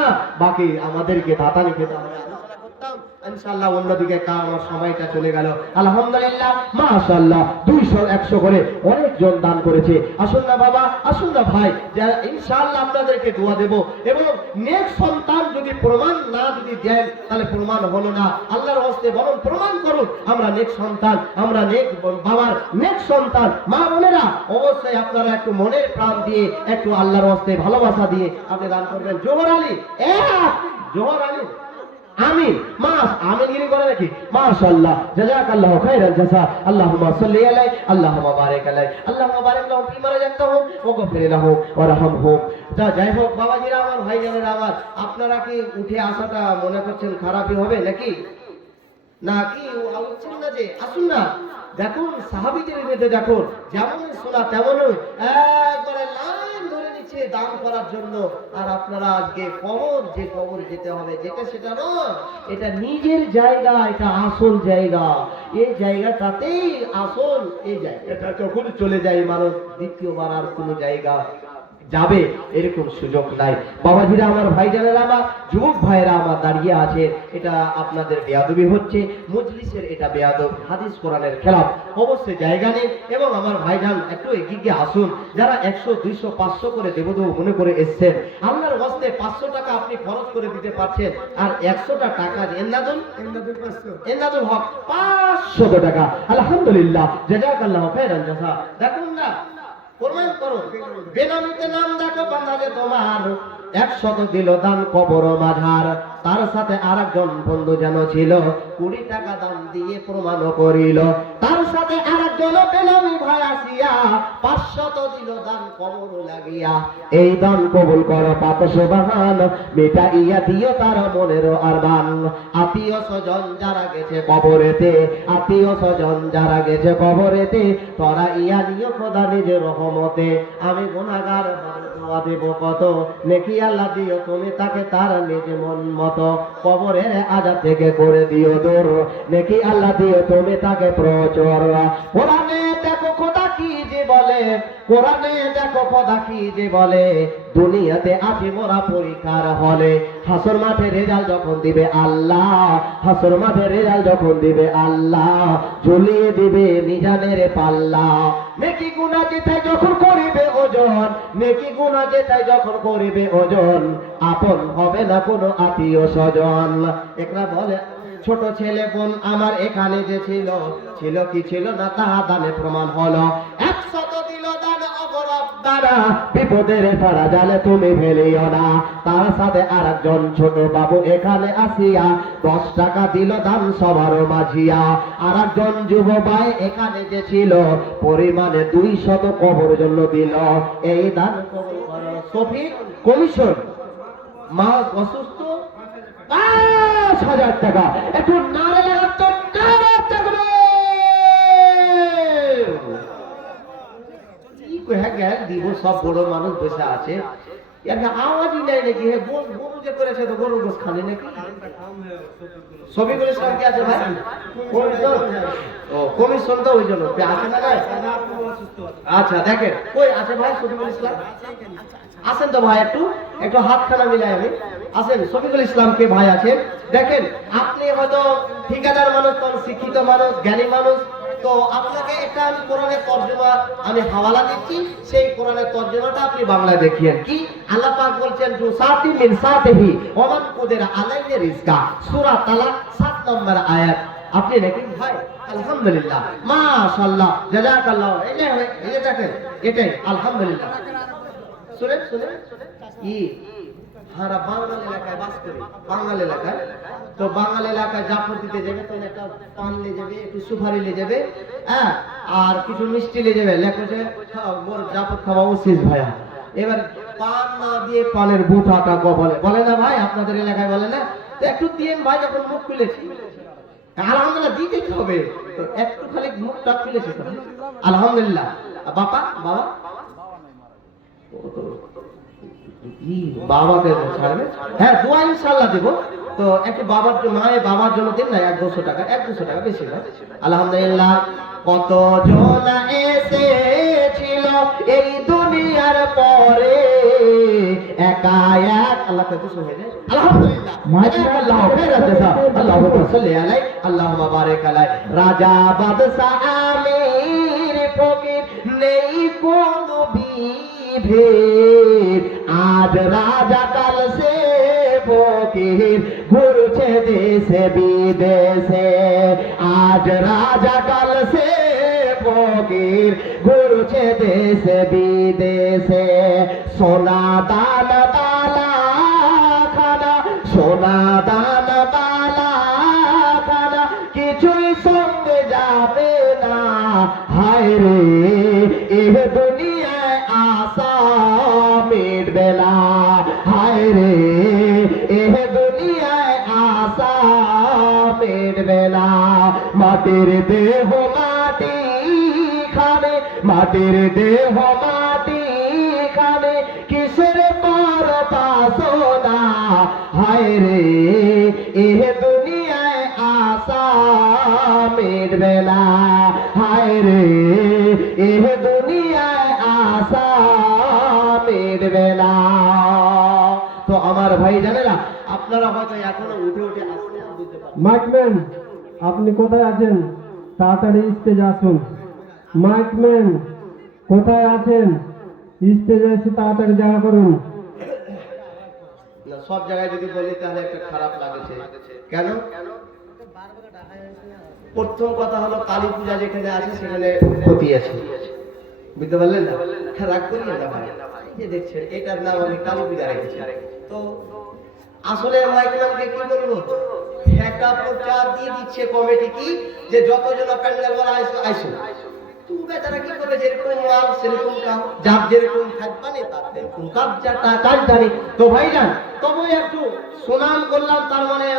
বাকি আমাদেরকে দাতানি খেতে হবে। ইনশাআল্লাহ অন্যদিকে আমার সময়টা চলে গেল। আলহামদুলিল্লাহ মাশাআল্লাহ 200 100 করে অনেকজন দান করেছে। আসুন না বাবা, আসুন না ভাই, যারা ইনশাআল্লাহ আপনাদেরকে দোয়া দেব। এবং নেক্সট সন্তান যদি প্রমাণ না যদি দেন, তাহলে প্রমাণ হলো না। আল্লাহর হস্তে বরং প্রমাণ করুন আমরা নেক্সট সন্তান, আমরা বাবার নেক্সট সন্তান। মা বোনেরা অবশ্যই আপনারা একটু মনের প্রাণ দিয়ে, একটু আল্লাহর হস্তে ভালোবাসা দিয়ে আপনি দান করবেন। জোহর আলী, জোহর আলী আমিন, মাস আমিন গিরি করে নাকি? মাশাআল্লাহ জাযাকাল্লাহু খাইরান জাযা। আল্লাহুম্মা সাল্লি আলাইহি আল্লাহুম্মা বারিক আলাইহি আল্লাহুম্মা বারিক লাহু ফিমা রাযাকতাহুম ওয়া গফির লাহুম ওয়ারহামহুম। যাই হোক বাবাজিরা আমার, ভাইজানেরা আমার, আপনারা কি উঠে আসাটা মনে করছেন খারাপই হবে নাকি? নাকি উঠছেন না যে? আসুন না, দেখুন সাহাবীদের মধ্যে দেখুন, যেমন শোনা তেমনই একবারে লাইন ধরে নিচ্ছে দান করার জন্য। আর আপনারা আজকে কবর, যে কবর যেতে হবে, যেটা সেটা নয়, এটা নিজের জায়গা, এটা আসল জায়গা। এই জায়গাটাতেই আসল, এই জায়গাটা যখন চলে যায় মানুষ দ্বিতীয়বার আর কোনো জায়গা যাবে এরকম সুযোগ নাই। বাবাজিরা আমার, ভাইজানেরা আমার, যুবক ভাইরা আমার দাঁড়িয়ে আছে, এটা আপনাদের বেয়াদবি হচ্ছে, মজলিসের এটা বেয়াদব, হাদিস কোরআনের খেলাফ, অবশ্যই জায়গা নেই। এবং আমার ভাইজান একটু এগিয়ে আসুন, যারা 100 200 500 করে দেবদেব মনে করে এসছেন, আল্লাহর ওয়াস্তে 500 টাকা আপনি খরচ করে দিতে পারছেন, আর 100টা টাকা এন্নাদুল হক 500 টাকা, আলহামদুলিল্লাহ, জাযাকাল্লাহু খাইরান জাযা। দেখুন না, প্রমাণ করো, বেনামিতে নাম দেখো বান্দারে তোমার, 100 দিল দান কবর মাঝার, তার সাথে আরেকজন বন্ধু যেন ছিল, 20 টাকা দান দিয়ে প্রমাণ করিল, তার সাথে আরেকজন বেনামি ভাই আসিয়া 500 দিল দান কবর লাগিয়া, এই দান কবুল করো পাপ সুবহান, মিটাইয়া দিও তার মনের আরমান। আত্মীয় স্বজন যারা গেছে কবরেতে, আত্মীয় স্বজন যারা গেছে কবরেতে, তোরা ইয়া নিও খোদা নিজের রহমতে, আমি গুনাহগার দোয়া দেব কত, নেকি আল্লাহ দিও তুমি তাকে তার নিজ মন মতো, কবরের আযাব থেকে করে দিও দূর, নেকি আল্লাহ দিও তুমি তাকে প্রচুর। কোরআনে দেখো খোদা কি যে বলে, কোরআনে দেখো খোদা কি যে বলে, দুনিয়াতে আছি মোরা পরীক্ষার হলে, হাসর মাঠে রেজাল্ট যখন দিবে আল্লাহ, হাসর মাঠে রেজাল্ট যখন দিবে আল্লাহ, ঝুলিয়ে দিবে মিজানের পাল্লা, নেকি গুনাহ যেটাই যখন করিবে ওজন, নেকি গুনাহ যেটাই যখন করিবে ওজন, আপন হবে না কোনো আত্মীয় স্বজন। একরা বলে, ছোট ছেলে বোন আমার এখানে যে ছিল, ছিল কি ছিল না তাহা দানে প্রমাণ হলো, 100 দিল দান অবরব দ্বারা, বিপদের ফাড়া জালে তুমি ফেলিও না, তার সাথে আরেকজন ছোট বাবু এখানে আসিয়া 10 টাকা দিল দান সবার মাঝিয়া, আরেকজন যুব ভাই এখানে যে ছিল, পরিমাণে 200 কবর জন্য দিল, এই দান কবর করো। সফি কমিশন, মা অসুস্থ, 5,000 টাকা, একটু নারে লাগাতো, নারে থাকবে কি কহে গেল দিব, সব বড় মানুষ বসে আছে, একটা আওয়াজই নাই নাকি, হে গরু যে করেছে তো গরুর গোশ খালি নাকি, সবই করে সব কি আছে ভাই, ও কমিশন তো ওই জন্য আছে না। আচ্ছা দেখেন কই আছে ভাই শফিকুল ইসলাম, আসেন তো ভাই, একটু একটু হাতখানা মিলাই আমি, আসেন শফিকুল ইসলাম কে ভাই আছেন। দেখেন আপনি হয়তো ঠিকাদার মানুষ, কোন শিক্ষিত মানুষ, জ্ঞানী মানুষ, তো আপনাকে একটা আমি কোরআনের তরজমা আমি হাওয়ালা দিচ্ছি, সেই কোরআনের তরজমাটা আপনি বাংলায় দেখিয়েন। কি আল্লাহ পাক বলছেন, জু সাতি মিন সাতিহি ওয়া মান কুদিরা আলাইহি রিজকা, সূরা তালাক 7 নম্বর আয়াত। আপনি নাকি ভাই, আলহামদুলিল্লাহ, মাশাআল্লাহ, জাযাকাল্লাহ, এই যে দেখেন এটাই আলহামদুলিল্লাহ। শুনেন শুনেন, ই হারা বাঙাল এলাকায় বাস করি, বাঙাল এলাকায়, তো বাঙাল এলাকায় জাফর দিতে যাবে, তো একটা পান নিয়ে যাবে, একটু সুপারি নিয়ে যাবে, হ্যাঁ, আর কিছু মিষ্টি নিয়ে যাবে, লেখো যে মোর জাফর খাওয়া উচিত ভাইয়া। এবার পান না দিয়ে পানের বুটাটা বলে, বলে না ভাই, আপনাদের এলাকায় বলে না, তো একটু দিয়ে ভাই, যখন মুখ খুলেছি আলহামদুলিল্লাহ দিতেই হবে, তো একটু খালি মুখটা খুলেছি, আলহামদুলিল্লাহ। বাবা বাবা বাবাকে ছাড়বে, হ্যাঁ দোয়া ইনশাআল্লাহ দেব, তো একটু বাবার মায়ের বাবার জন্য দিন না, 100-200 টাকা, 100-200 টাকা বেশি না, আলহামদুলিল্লাহ। কত জন এসেছিল এই দুনিয়ার পরে, একা এক, আল্লাহ কত সুবহানাল্লাহ, আলহামদুলিল্লাহ, মাশাআল্লাহ, খায়রাত জাযা, আল্লাহুম্মা সাল্লি আলাইহি, আল্লাহুম্মা বারিক আলাইহি, রাজা বাদশা আমির ফকির নেই কোনো বিভেদ, আজ রাজা কাল সে ফকির ঘুরছে দেশে বিদেশে, আজ রাজা কাল সে ফকির ঘুরছে দেশে বিদেশে, সোনা দান বালা খানা, সোনা দান বালা খানা, কিছুই সঙ্গে যাবে না, হায় রে এ দুনিয়ায় আশা মিটবে না, হায় রে এ দুনিয়ায় আশা মিটবে না, মাটির দেহ মাটি খানে, মাটির দেহ মাটি খানে, কিসের পর বাসনা, হায় রে এ দুনিয়ায় আশা মিটবে না, হায় রে এ দুনিয়ায় আশা মিটবে দেবে না। তো আমার ভাই জানেরা, আপনারা হয়তো এখনো উঠে উঠে আসলে বুঝতে পারেন। মাইকম্যান, আপনি কোথায় আছেন? তাড়াতাড়ি স্টেজে আসুন। মাইকম্যান, কোথায় আছেন? স্টেজে এসে তাড়াতাড়ি দেখা করুন। না, সব জায়গায় যদি বলি তাহলে একটা খারাপ লাগছে। কেন? প্রথম কথা হলো কালী পূজা যেখানে আছে সেখানে ক্ষতি আছে, বুঝতে পারলেন না? রাগ করি না ভাই, যে দেখছেন এটার নাম আমি কালী পূজা রেখেছি। তো আসলে মাইকম্যানকে কি বলবো, একটা প্রচার দিয়ে দিচ্ছে কমিটি কি, যে যতজন প্যান্ডেল বলা আইসো তুমি বেচারা কি করে, যেরকম মাল সেরকম কাজ, যার যেরকম খাদ্যানি তার সেরকম কাজ, কাজ জানি। তো ভাইজান, তবে একটু সুনাম করলাম তার মানে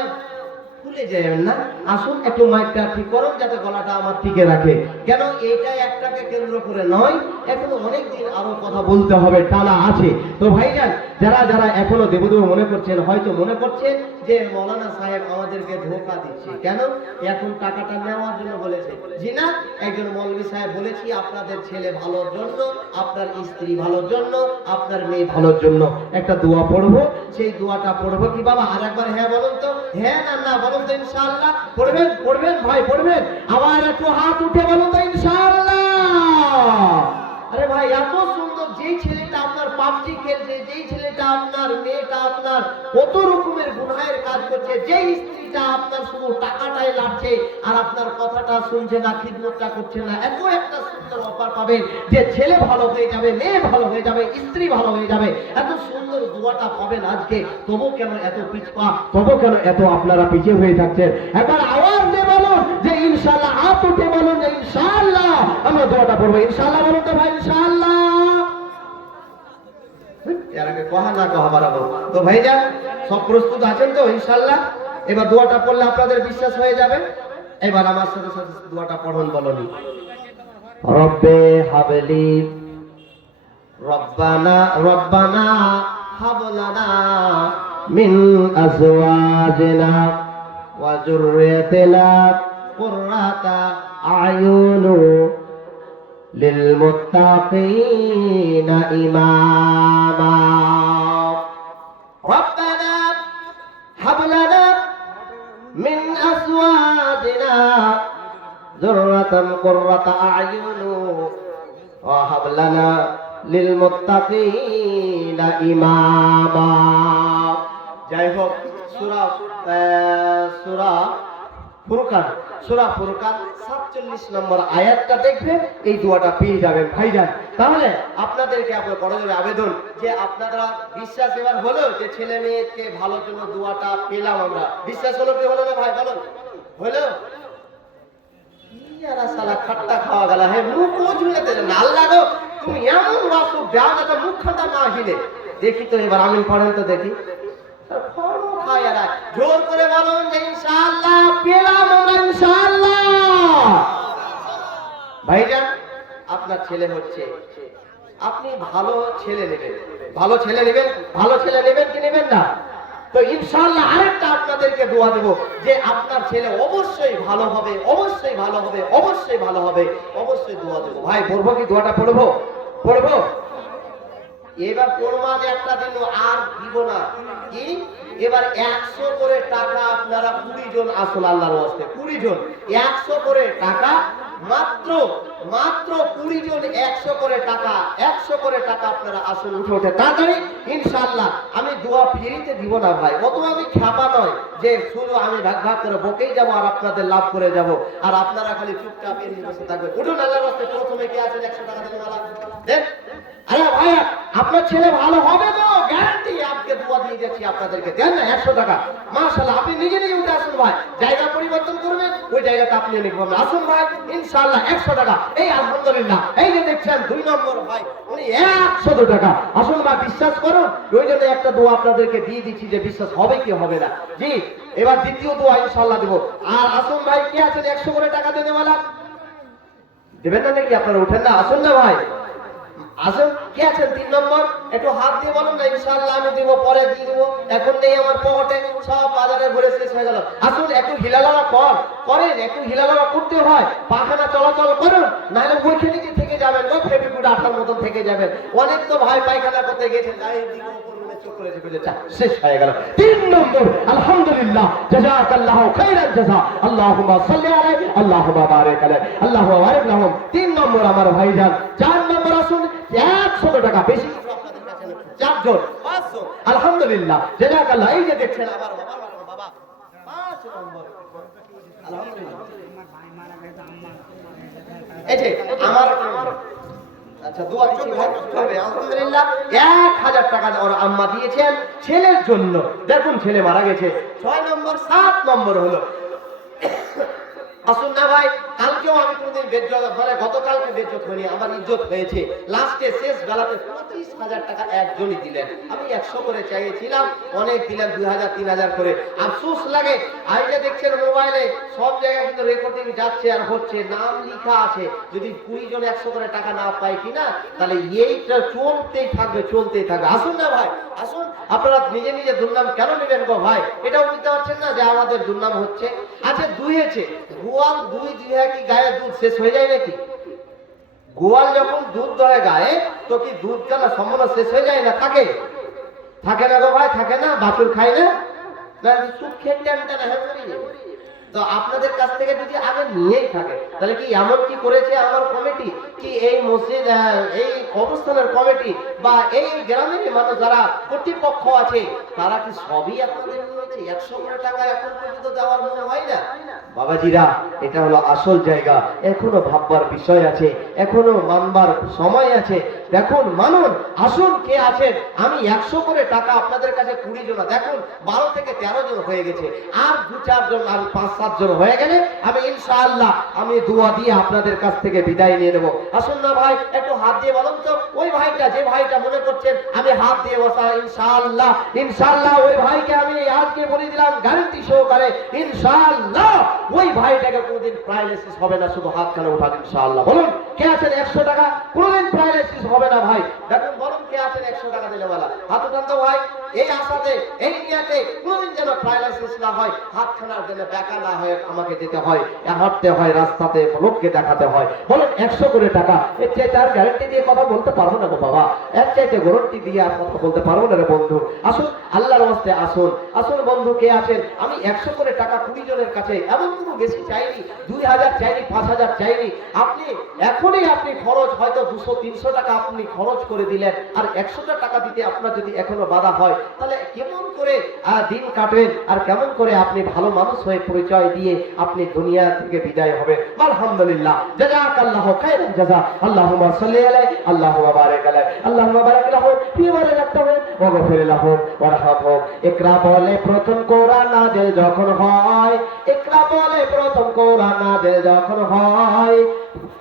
ভুলে যাবেন না। আসুন একটু মাইকটা ঠিক করুন যাতে গলাটা আমার টিকে রাখে। কেন এইটা একটাকে কেন্দ্র করে নয়, এখনো অনেক দিন আরো কথা বলতে হবে, টানা আছে। তো ভাইজান, যারা যারা এখনো দেবদেব মনে করছেন, হয়তো মনে করছেন যে মৌলানা সাহেব আমাদেরকে ধোঁকা দিচ্ছে। কেন? এখন টাকাটা নেওয়ার জন্য বলেছে। জি না, একজন মৌলভী সাহেব বলেছি আপনাদের ছেলে ভালোর জন্য, আপনার স্ত্রী ভালোর জন্য, আপনার মেয়ে ভালোর জন্য একটা দোয়া পড়বো। সেই দোয়াটা পড়বো কি বাবা? আর একবার হ্যাঁ বলুন তো। হ্যাঁ না না বলুন তো ইনশাআল্লাহ। পড়বেন পড়বেন ভাই পড়বেন। আবার একটু হাত উঠে বলুন তো ইনশাআল্লাহ। আরে ভাই, এত সুন্দর, যেই ছেলেটা আপনার পাবজি খেলছে, যেই ছেলেটা আপনার মেয়েটা আপনার কত রকমের গুনাহের কাজ করছে, যেই স্ত্রীটা আপনার শুধু টাকাটাই লাগছে আর আপনার কথাটা শুনছে না, খিদমতটা করছে না, এত একটা সুন্দর অফার পাবেন যে ছেলে ভালো হয়ে যাবে, মেয়ে ভালো হয়ে যাবে, স্ত্রী ভালো হয়ে যাবে, এত সুন্দর দোয়াটা পাবেন আজকে। তবু কেন এত পিছপা, তবু কেন এত আপনারা পিছিয়ে হয়ে থাকছেন? একবার আওয়াজ দিয়ে বলুন যে ইনশাআল্লাহ, হাত উঠে বলুন যে ইনশাআল্লাহ আমরা দোয়াটা পড়বো। ইনশাআল্লাহ বলুন তো ভাই, ইনশাআল্লাহ। এর আগে কহা না কহা বাড়াবো। তো ভাইজান, সব প্রস্তুত আছেন তো ইনশাআল্লাহ? এবার দোয়াটা পড়লে আপনাদের বিশ্বাস হয়ে যাবে। এবার আমার সাথে সাথে দোয়াটা পড়ুন, বলুন। রব্বে হাবলি, রব্বানা রব্বানা হাবলানা মিন আজওয়াজিনা ওয়া যুররিয়াতিনা কুররাতা আয়ুন للمتقين إماما ربنا هب لنا من أزواجنا ذرة قرة أعين وهب لنا للمتقين إماما। যাই হোক, সূরা ফুরকান 47 নম্বর আয়াতটা দেখবেন, এই দোয়াটা পেয়ে যাবেন ভাইজান। তাহলে আপনাদেরকে আপনার বড় জোরে আবেদন যে আপনারা বিশ্বাস এবার হলো যে ছেলে মেয়েকে ভালোর জন্য দোয়াটা পেলাম আমরা। বিশ্বাস হলো কি হলো না ভাই, বলো হলো? ইয়ারা শালা খাট্টা খাওয়া গেল। হে মুখ ঝুলেতে না লাগো, তুমি এমন ওয়াসু দাও যাতে মুখখানটা না হিলে। দেখি তো এবার আমিন পড়েন তো দেখি। জোর করে বলুন যে ইনশাআল্লাহ পেলাম আমরা, ইনশাআল্লাহ। ভাইজান, আপনার ছেলে হচ্ছে, আপনি ভালো ছেলে নেবেন, ভালো ছেলে নেবেন, ভালো ছেলে নেবেন কি নেবেন না? তো ইনশাআল্লাহ আরেকটা আপনাদেরকে দোয়া দেব যে আপনার ছেলে অবশ্যই ভালো হবে, অবশ্যই ভালো হবে, অবশ্যই ভালো হবে, অবশ্যই দোয়া দেব। ভাই পড়বো কি দোয়াটা? পড়বো পড়বো। এবার প্রমাণ একটা দিন আর দিব না। কি? এবার 100 করে টাকা আপনারা 20 জন আসল, আল্লাহর ওয়াস্তে 20 জন 100 করে টাকা, মাত্র 20 জন 100 করে টাকা, 100 করে টাকা আপনারা আসল উঠে উঠে তাড়াতাড়ি ইনশাআল্লাহ। আমি দোয়া ফ্রিতে দিব না ভাই, অত আমি খ্যাপা নয় যে শুধু আমি ভাগ ভাগ করে বকেই যাব আর আপনাদের লাভ করে যাব আর আপনারা খালি চুপচাপ এনে বসে থাকবেন। উঠুন আল্লাহর ওয়াস্তে, প্রথমে কি আছেন 100 টাকা দেন মালা দেন। আরে ভাইয়া, আপনার ছেলে ভালো হবে তো গ্যারান্টি, আজকে দোয়া দিয়ে যাচ্ছি আপনাদেরকে। দেন না 100 টাকা, মাশাআল্লাহ। আপনি নিজে নিজে উঠে আসুন ভাই, জায়গা পরিবর্তন করবেন, ওই জায়গাটা আপনি নিয়ে নেবেন। আসুন ভাই ইনশাআল্লাহ 100 টাকা। এই আলহামদুলিল্লাহ, এই যে দেখছেন 2 নম্বর ভাই, উনি 100 টাকা। আসুন ভাই, বিশ্বাস করুন, ওই জন্য একটা দোয়া আপনাদেরকে দিয়ে দিচ্ছি যে বিশ্বাস হবে কি হবে না। জি, এবার দ্বিতীয় দোয়া ইনশাআল্লাহ দেব। আর আসুন ভাই, কে আছেন 100 করে টাকা দেনেওয়ালা? দেবেন না নাকি আপনারা? উঠেন না, আসুন না ভাই। আসুন, কে আছেন 3 নম্বর? একটু হাত দিয়ে বলুন না, ইনশাআল্লাহ আমি দিব, পরে দিয়ে দিব, এখন নেই আমার পকেটে, সব বাজারে ঘুরে শেষ হয়ে গেল। আসুন, একটু হিলালারা করেন, একটু হিলালারা করতে হয়, পাখানা চলাচল করুন, নাহলে ওইখানে কি থেকে যাবেন গো, ফেবিকুড আঠার মতন থেকে যাবেন। অনেক তো ভাই পায়খানা করতে গেছেন, গায়ের দিকে শেষ হয়ে গেল। 3 নম্বর, আলহামদুলিল্লাহ, জাযাকাল্লাহু খাইরাল জাযা, আল্লাহুম্মা সাল্লি আলাইহি, আল্লাহুম্মা বারিক আলাইহি, আল্লাহুম্মা বারিক লাহুম। 3 নম্বর আমার ভাইজান। 4 নম্বর আসুন, 100 টাকা বেশি কিছু আপনাদের কাছে না, 4 জন 500, আলহামদুলিল্লাহ, জাযাকাল্লাহ। এই যে দেখছেন আমার বাবা 5 নম্বর, আলহামদুলিল্লাহ। এই যে আমার আচ্ছা, দোয়া দিচ্ছি ভাই, হবে আলহামদুলিল্লাহ। 1000 টাকা ওর আম্মা দিয়েছেন ছেলের জন্য। দেখুন ছেলে মারা গেছে। 6 নম্বর, 7 নম্বর হলো, আসুন না ভাই, কালকেও আমি কোনদিন বেজ্জত, মানে গতকালকে বেজ্জত হয়নি, আমার ইজ্জত হয়েছে। লাস্টে শেষ বেলাতে 25,000 টাকা একজনই দিলেন। আমি 100 করে চাইছিলাম, অনেক দিলেন 2000 3000 করে। আফসোস লাগে, আইলে দেখছেন মোবাইলে সব জায়গায় কিন্তু রেকর্ডিং যাচ্ছে আর হচ্ছে, নাম লেখা আছে। যদি 20 জন 100 করে টাকা না পায় কিনা, তাহলে এইটা চলতেই থাকবে, চলতেই থাকবে। আসুন না ভাই, আসুন, আপনারা নিজে নিজে দুর্নাম কেন নেবেন গো ভাই? এটাও বুঝতে পারছেন না যে আমাদের দুর্নাম হচ্ছে। আচ্ছা, দুইয়েছে গোয়াল, দুই দুইয়া কি গায়ে দুধ শেষ হয়ে যায় নাকি? গোয়াল যখন দুধ দেয় গায়ে, তো কি দুধটা না সম্পূর্ণ শেষ হয়ে যায় না? থাকে থাকে না গো ভাই, থাকে না? বাছুর খায় না, সুখ খেতে আনতে না, তো আপনাদের কাছ থেকে যদি আগে নিয়েই থাকে, তাহলে কি এমন কি করেছে আমার কমিটি, কি এই মসজিদ, এই কবরস্থানের কমিটি বা এই গ্রামের মানুষ যারা কর্তৃপক্ষ আছে, তারা কি সবই আপনাদের নিয়েছে? 100 করে টাকা এখন পর্যন্ত দেওয়ার মনে হয় না? বাবাজিরা, এটা হলো আসল জায়গা, এখনো ভাববার বিষয় আছে, এখনো মানবার সময় আছে। দেখুন, মানুন, আসুন, কে আছেন? আমি 100 করে টাকা আপনাদের কাছে 20 জন, দেখুন 12 থেকে 13 জন হয়ে গেছে, আর 2-4 জন, আর 5-7 জন হয়ে গেলে আমি ইনশাআল্লাহ আমি দোয়া দিয়ে আপনাদের কাছ থেকে বিদায় নিয়ে নেব। আসুন না ভাই, একটু হাত দিয়ে বলুন তো, ওই ভাইটা, যে ভাইটা মনে করছেন আমি হাত দিয়ে বসা, ইনশাআল্লাহ ইনশাআল্লাহ ওই ভাইকে আমি আজকে বলে দিলাম গ্যারান্টি সহকারে, ইনশাআল্লাহ ওই ভাইটাকে কোনোদিন প্যারালাইসিস হবে না। শুধু হাত খানে উঠান ইনশাআল্লাহ। বলুন, কে আছেন 100 টাকা? কোনোদিন প্যারালাইসিস হবে না ভাই। দেখুন, বলুন, কে আছেন 100 টাকা দিলে বলা? হাত উঠান তো ভাই, এই আশাতে, এই নিয়াতে কোনোদিন যেন প্যারালাইসিস না হয়, হাতখানার জন্য বেকা না হয়, আমাকে যেতে হয়, হাঁটতে হয় রাস্তাতে, লোককে দেখাতে হয়। বলুন, 100 করে টাকা, এর চাইতে আর গ্যারান্টি দিয়ে কথা বলতে পারবো না গো বাবা, এর চাইতে গ্যারান্টি দিয়ে আর কথা বলতে পারবো না রে বন্ধু। আসুন, আল্লাহর ওয়াস্তে আসুন, আসুন বন্ধু, কে আছেন? আমি 100 করে টাকা 20 জনের কাছে, এমন কোনো বেশি চাইনি, 2000 চাইনি, 5000 চাইনি। আপনি এখনই আপনি খরচ হয়তো 200-300 টাকা আপনি খরচ করে দিলেন, আর 100টা টাকা দিতে আপনার যদি এখনো বাধা হয়, তাহলে কেমন করে দিন কাটবেন, আর কেমন করে আপনি ভালো মানুষ হয়ে পরিচয় দিয়ে আপনি দুনিয়া থেকে বিদায় হবেন? আলহামদুলিল্লাহ, জাযাকাল্লাহু খাইরাল জাযা, আল্লাহুম্মা সাল্লি আলাইহি, আল্লাহুম্মা বারিক আলাইহি, আল্লাহুম্মা বারিক লাহু ফি মা রাযাকতাহু ওয়া গফির লাহু ওয়ারহামহু। ইকরা বলে প্রথম কোরআন নাযিল যখন হয়, ইকরা বলে প্রথম কোরআন নাযিল যখন হয়,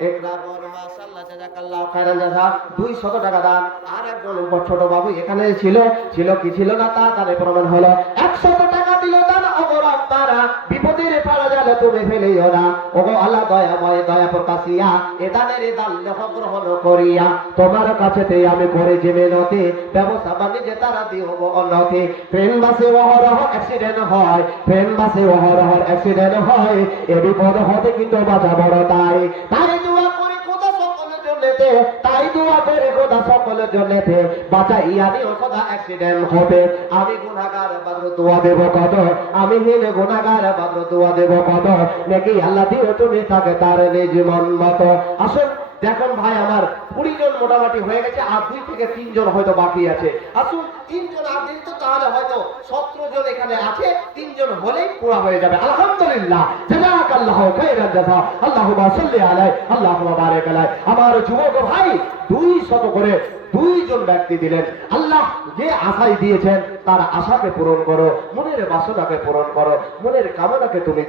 ইকরা বলে মাশাআল্লাহ, জাযাকাল্লাহু খাইরাল জাযা। 200 টাকা দান। আর একজন ছোট বাবু এখানে ছিল কি ছিল না তা তারে প্রমাণ হলো। 100 টাকা দিল দান, ওগো আপনারা বিপদের পাড়া জালে তুমি ফেলিও না, ওগো আল্লাহ দয়াময় দয়া প্রকাশিয়া এ দানের দান গ্রহণ করিয়া তোমার কাছেতে আমি করে যে মেনতে, ব্যবসা বাণিজ্যে তারা দিও অন্যতে। ট্রেন বাসে অহরহ অ্যাক্সিডেন্ট হয়, ট্রেন বাসে অহরহ অ্যাক্সিডেন্ট হয়, এ বিপদ হতে কিন্তু বাঁচা বড় তাই। তাই দোয়া করি খোদা সকলের জন্যতে, তাই দোয়া করে খোদা সকলের জন্যতে, বাঁচাইয়া দিও খোদা অ্যাক্সিডেন্ট হবে। আমি গুনাহগার বাদর দোয়া দেব কত, আমি হেলে গুনাহগার বাদর দোয়া দেব কত, নাকি আল্লাহ দিও তুমি থাকে তার নিজ মন মতো। আসুন, দেখুন ভাই, আমার 20 জন মোটামুটি হয়ে গেছে, আর 2 থেকে 3 জন হয়তো বাকি আছে। আসুন, 3 জন আর দিন তো, তাহলে হয়তো 17 জন এখানে আছে, 3 জন হলেই পুরা হয়ে যাবে। আলহামদুলিল্লাহ, জাযাকাল্লাহু খাইরাল জাযা, আল্লাহুম্মা সাল্লি আলাইহি, আল্লাহুম্মা বারিক আলাইহি। আমার যুবক ভাই 200 করে 2 জন ব্যক্তি দিলেন। আল্লাহ যে আশাই দিয়েছেন তার আশাকে পূরণ করো, মনের বাসনাকে পূরণ করো, মনের কামনাকে তুমি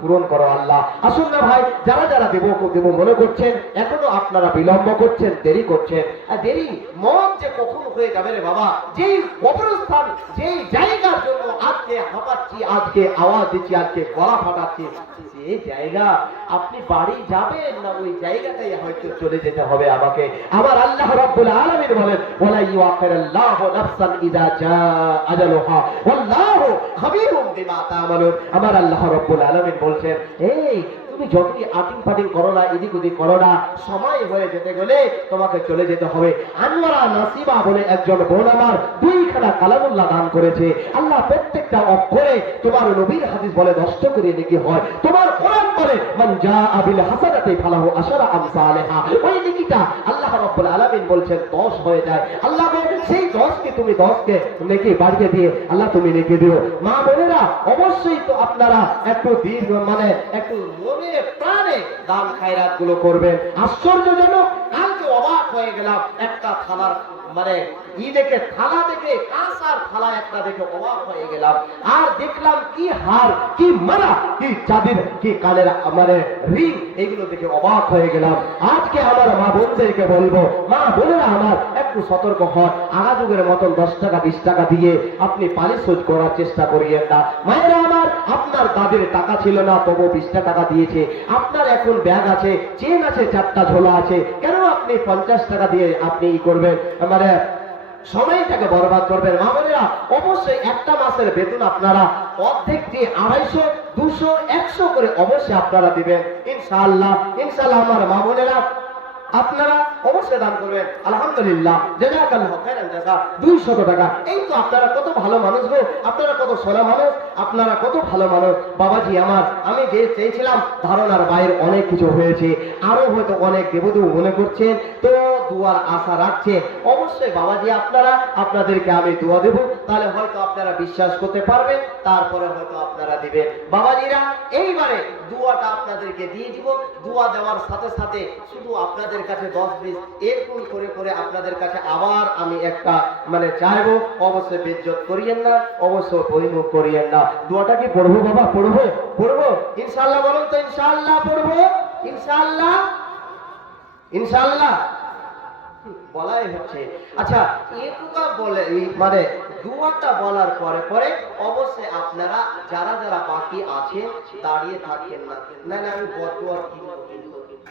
পূরণ করো আল্লাহ। আসুন না ভাই, যারা যারা দেব মনে করছেন, এখনো আপনারা বিলম্ব করছেন, দেরি করছেন, আর দেরি মন যে কখন হয়ে যাবে রে বাবা, যেই কবরস্থান, যেই জায়গার জন্য আজকে আজকে হাঁপাচ্ছি, আজকে আওয়াজ দিচ্ছি, আজকে গলা ফাটাচ্ছি, যে জায়গা আপনি বাড়ি যাবেন না ওই জায়গাটাই হয়তো চলে যেতে হবে আমাকে। আমার আল্লাহ রাব্বুল আলামিন বলেন, ওয়ালা ইউআখিরুল্লাহু নাফসান ইযা জাআ আজালুহা ওয়াল্লাহু খাবীরুম বিমা তা'মালুন। আমার আল্লাহ রাব্বুল আলামিন বলছেন, এই তুমি যতই আটিং পাটিং করো না, এদিক ওদিক করো না, সময় হয়ে যেতে গেলে তোমাকে চলে যেতে হবে। আনোয়ারা নাসিবা বলে একজন বোন আমার 2খানা কালামুল্লাহ দান করেছে। আল্লাহ প্রত্যেকটা অক্ষরে তোমার নবীর হাদিস বলে 10টা করে নেকি হয়। তোমার কোরআন বলে মান জাআ বিল হাসানাতি ফালাহু আশরা আমসালিহা, ওই নেকিটা আল্লাহ রাব্বুল আলামিন বলছেন 10 হয়ে যায়। আল্লাহ বলেন সেই 10কে তুমি 10কে নেকি বাড়িয়ে দিয়ে আল্লাহ তুমি নেকি দিও। মা বোনেরা অবশ্যই তো আপনারা একটু দীর্ঘ মানে একটু মনে প্রাণে দান খায়রাত গুলো করবেন। আশ্চর্যজনক, কালকে অবাক হয়ে গেলাম একটা থালার মানে দেখে থালা দেখে কাঁসার থালা একটা দেখে অবাক হয়ে গেলাম। আর দেখলাম কি হার, কি মালা, কি চাঁদের, কি কানের মানে রিং, এগুলো দেখে অবাক হয়ে গেলাম। আজকে আমার মা বোনদেরকে বলবো, মা বোনেরা আমার একটু সতর্ক হন। আগা যুগের মতন 10 টাকা 20 টাকা দিয়ে আপনি পালিশ করার চেষ্টা করিয়েন না। মায়েরা আমার, আপনার দাদির টাকা ছিল না তবু 20টা টাকা দিয়েছে। আপনার এখন ব্যাগ আছে, চেন আছে, 4টা ঝোলা আছে, কেন আপনি 50 টাকা দিয়ে আপনি ই করবেন মানে সময়টাকে বরবাদ করবেন? মা বোনেরা অবশ্যই একটা মাসের বেতন আপনারা অর্ধেক দিয়ে 250, 200, 100 করে অবশ্যই আপনারা দিবেন ইনশাআল্লাহ। ইনশাআল্লাহ আমার মা বোনেরা আপনারা অবশ্যই দান করবেন। আলহামদুলিল্লাহ, জাযাকাল্লাহু খাইরান জাযা। 200 টাকা, এই তো আপনারা কত ভালো মানুষ গো, আপনারা কত সোনা মানুষ, আপনারা কত ভালো মানুষ। বাবাজি আমার, আমি যে চেয়েছিলাম ধারণার বাইরে অনেক কিছু হয়েছে, আরো হয়তো অনেক দেবদেব মনে করছেন, তো দুয়ার আশা রাখছে। অবশ্যই বাবাজি আপনারা, আপনাদেরকে আমি দোয়া দেব, তাহলে হয়তো আপনারা বিশ্বাস করতে পারবেন, তারপরে হয়তো আপনারা দিবেন। বাবাজিরা এইবারে দোয়াটা আপনাদেরকে দিয়ে দিব। দোয়া দেওয়ার সাথে সাথে শুধু আপনাদের কাছে 10-20 এরকম করে করে আপনাদের কাছে আবার আমি একটা মানে চাইবো, অবশ্যই বেজ্জত করিয়েন না, অবশ্যই বহিমুখ করিয়েন না। দোয়াটা কি পড়বো বাবা? পড়বো পড়বো ইনশাআল্লাহ, বলুন তো ইনশাআল্লাহ পড়বো, ইনশাআল্লাহ ইনশাআল্লাহ বলাই হচ্ছে। আচ্ছা, এটুকা বলে মানে দুয়াটা বলার পরে পরে অবশ্যই আপনারা যারা যারা বাকি আছেন দাঁড়িয়ে থাকবেন না। না না আমি বদুয়া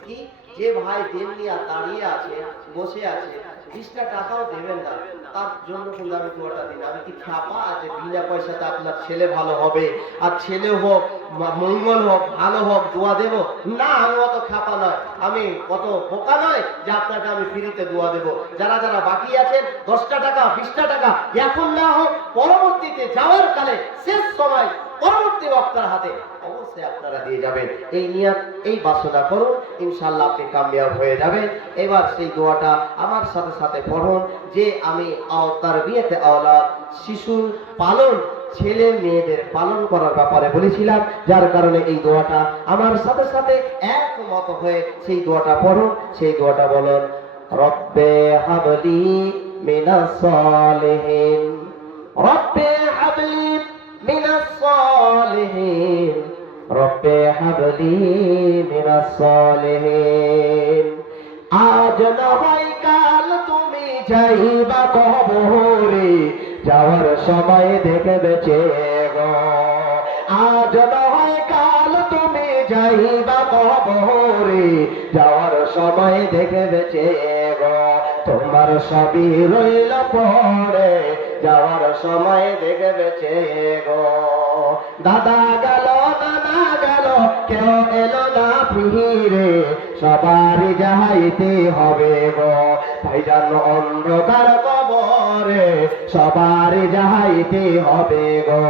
কি যে ভাই দেন নিয়ে দাঁড়িয়ে আছে, বসে আছে, 20টা টাকাও দেবেন না, তার জন্য কিন্তু আমি দোয়াটা দিই না। আমি কি খ্যাপা আছে বিনা পয়সাতে আপনার ছেলে ভালো হবে, আর ছেলে হোক মঙ্গল হোক ভালো হোক দোয়া দেব না? আমি অত খ্যাপা নয়, আমি অত বোকা নয় যে আপনাকে আমি ফ্রিতে দোয়া দেব। যারা যারা বাকি আছেন 10টা টাকা 20টা টাকা এখন না হোক, পরবর্তীতে যাওয়ার কালে শেষ সময় পরবর্তী বক্তার হাতে অবশ্যই আপনারা দিয়ে যাবেন। এই নিয়ত, এই বাসনা করুন, ইনশাআল্লাহ আপনি কামিয়াব হয়ে যাবেন। এবার সেই দোয়াটা আমার সাথে সাথে পড়ুন যে আমি তার বিয়েতে আওলাদ শিশুর পালন, ছেলে মেয়েদের পালন করার ব্যাপারে বলেছিলাম, যার কারণে এই দোয়াটা আমার সাথে সাথে একমত হয়ে সেই দোয়াটা পড়ুন। সেই দোয়াটা বলুন, রব্বে হাবলি মিনাস সালিহিন, রব্বে হাবলি মিনাস সালিহিন, রব্বে হাবলি মিনাস সালিহিন। আজ না হয় কাল তুমি যাইবা কবরে, যাওয়ার সময় দেখে বেঁচে গো। আজ না হয় কাল তুমি যাইবা কবরে, যাওয়ার সময় দেখে বেঁচে গো। তোমার সবই রইল পড়ে, যাওয়ার সময় দেখে বেঁচে গো। দাদা গেল, নানা গেল, কেউ এলো না ফিরে, সবারই যাইতে হবে গো। ভাইজান অন্ধকার কবরে, সবারই যাইতে হবে গো।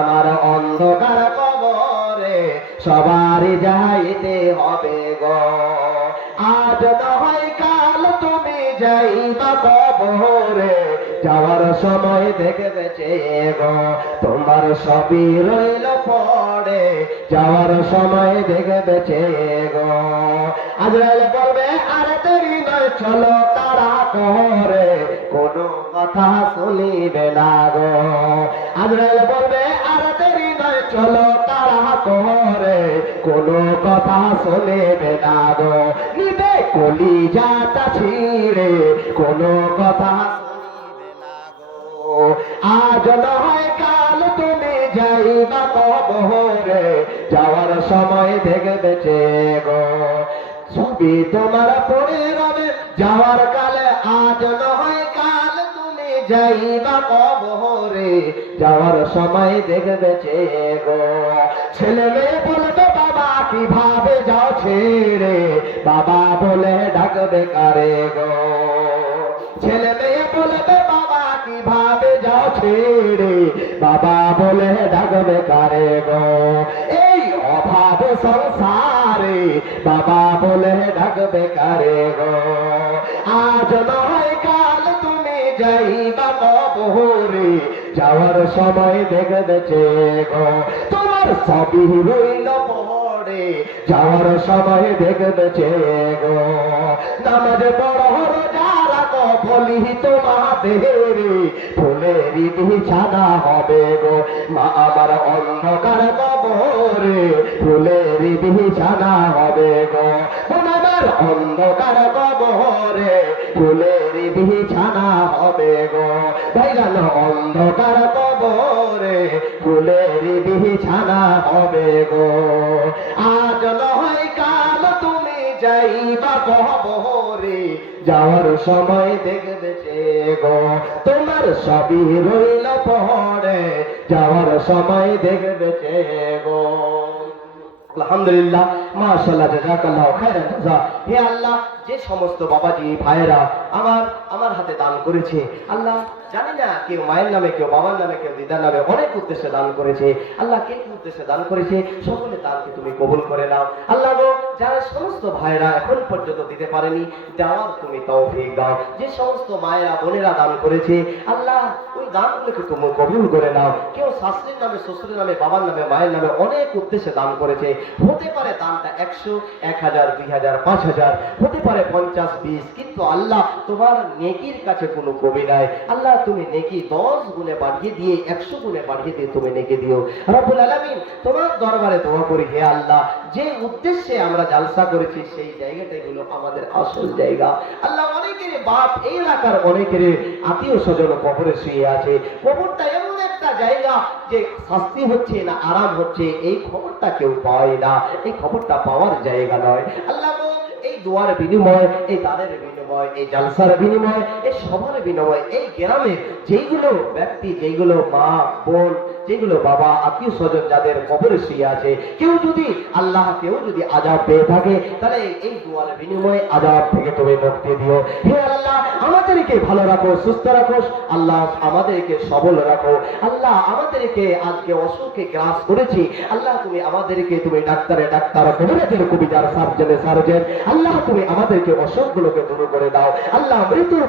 আমার অন্ধকার কবরে, সবারই যাইতে হবে গো। আজ নয় কাল তুমি যাইবা কবরে, যাওয়ার সময় দেখে বেঁচে গো। তোমার সবই রইল পড়ে, যাওয়ার সময় দেখে বেঁচে গো। আজরাইল বলবে আরে দেরি নয় চলো তারা করে, কোনো কথা শুনিবে না গো। আজরাইল বলবে আরে দেরি নয় চলো তারা করে, কোনো কথা শুনিবে না গো। নিবে কলিজাটা ছিঁড়ে, কোনো কথা শুনিবে না গো। আজ নয় কাল তুমি সময় দেখবেছে গো ছবি তোমার পরে রবে যাওয়ার কালে আজ নয় কাল তুমি যাইবা কবরে যাওয়ার সময় দেখবেছে গো ছেলে মেয়ে বলবে বাবা কিভাবে যাও ছেড়ে বাবা বলে ডাকবে কারে গো ছেলে মেয়ে বলবে বাবা কিভাবে যাও ছেড়ে বাবা বলে ডাকবে কারে গো এই অভাব সংসারে বাবা বলে ডাকবে কারে গো আজ নয় কাল তুমি যাইবা কবরে যাওয়ার সময় দেখবেছে গো তোমার সবই রইল পড়ে যাওয়ার সময় দেখবেছে গো নামাজ পড়ো রোজা রাখো বলি তোমাদের ফুলেরই বিছানা হবে গো মা আমার অন্ধকার কবরে ফুলেরই বিছানা হবে গো আমার অন্ধকার কবরে ফুলেরই বিছানা হবে গো ভাইরান অন্ধকার কবরে ফুলেরই বিছানা হবে গো আজ নয় কাল তুমি যাইবা কবরে যাওয়ার সময় দেখবেছে গো তোমার সবই রইল পড়ে যাওয়ার সময় দেখবেছে গো আলহামদুলিল্লাহ মাশাআল্লাহ জাযাকাল্লাহু খাইরান জাযা হে আল্লাহ যে সমস্ত বাবাজি ভাইরা আমার হাতে দান করেছে আল্লাহ জানি না কেউ মায়ের নামে কেউ বাবার নামে কেউ দিদার নামে অনেক উদ্দেশ্যে দান করেছে আল্লাহ কে কি উদ্দেশ্যে দান করেছে সকলে দানকে তুমি কবুল করে নাও আল্লাহ গো যারা সমস্ত ভাইরা এখন পর্যন্ত দিতে পারেনি দেওয়ার তুমি তৌফিক দাও যে সমস্ত মায়েরা বোনেরা দান করেছে আল্লাহ ওই দানগুলোকে তুমি কবুল করে নাও কেউ শাশুড়ির নামে শ্বশুরের নামে বাবার নামে মায়ের নামে অনেক উদ্দেশ্যে দান করেছে হতে পারে দানটা 100 1000 2000 5000 হতে পারে 50 20 কিন্তু আল্লাহ তোমার নেকির কাছে কোনো কমি নাই আল্লাহ তুমি নেকি 10 গুণে বাড়িয়ে দিয়ে 100 গুণে বাড়িয়ে দিয়ে তুমি নেকি দিও রব্বুল আলামিন তোমার দরবারে দোয়া করি হে আল্লাহ যে উদ্দেশ্যে আমরা জালসা করেছি সেই জায়গাটাই হলো আমাদের আসল জায়গা আল্লাহ অনেকের বাপ এই এলাকার অনেকের আত্মীয় স্বজন কবরে শুয়ে আছে কবরটা এমন একটা জায়গা যে শাস্তি হচ্ছে না আরাম হচ্ছে এই খবরটা কেউ পায় না এই খবরটা পাওয়ার জায়গা নয় আল্লাহ গো এই দোয়ার বিনিময় এই দানের বিনিময় এই জালসার বিনিময় এই সবার বিনিময় এই গ্রামে যেইগুলো ব্যক্তি যেইগুলো মা বোন যেগুলো বাবা আত্মীয় স্বজন যাদের কবরে শুয়ে আছে কেউ যদি আযাব পেয়ে থাকে তাহলে এই দোয়ার বিনিময়ে আযাব থেকে তুমি মুক্তি দিও হে আল্লাহ আমাদেরকে ভালো রাখো সুস্থ রাখো আল্লাহ আমাদেরকে সবল রাখো আল্লাহ আমাদেরকে আজকে অসুখে গ্রাস করেছি আল্লাহ তুমি আমাদেরকে তুমি ডাক্তার কবিরাজের কবিরাজ সার্জনে সার্জন আল্লাহ তুমি আমাদেরকে অসুখগুলোকে দূর করে দাও আল্লাহ মৃত্যুর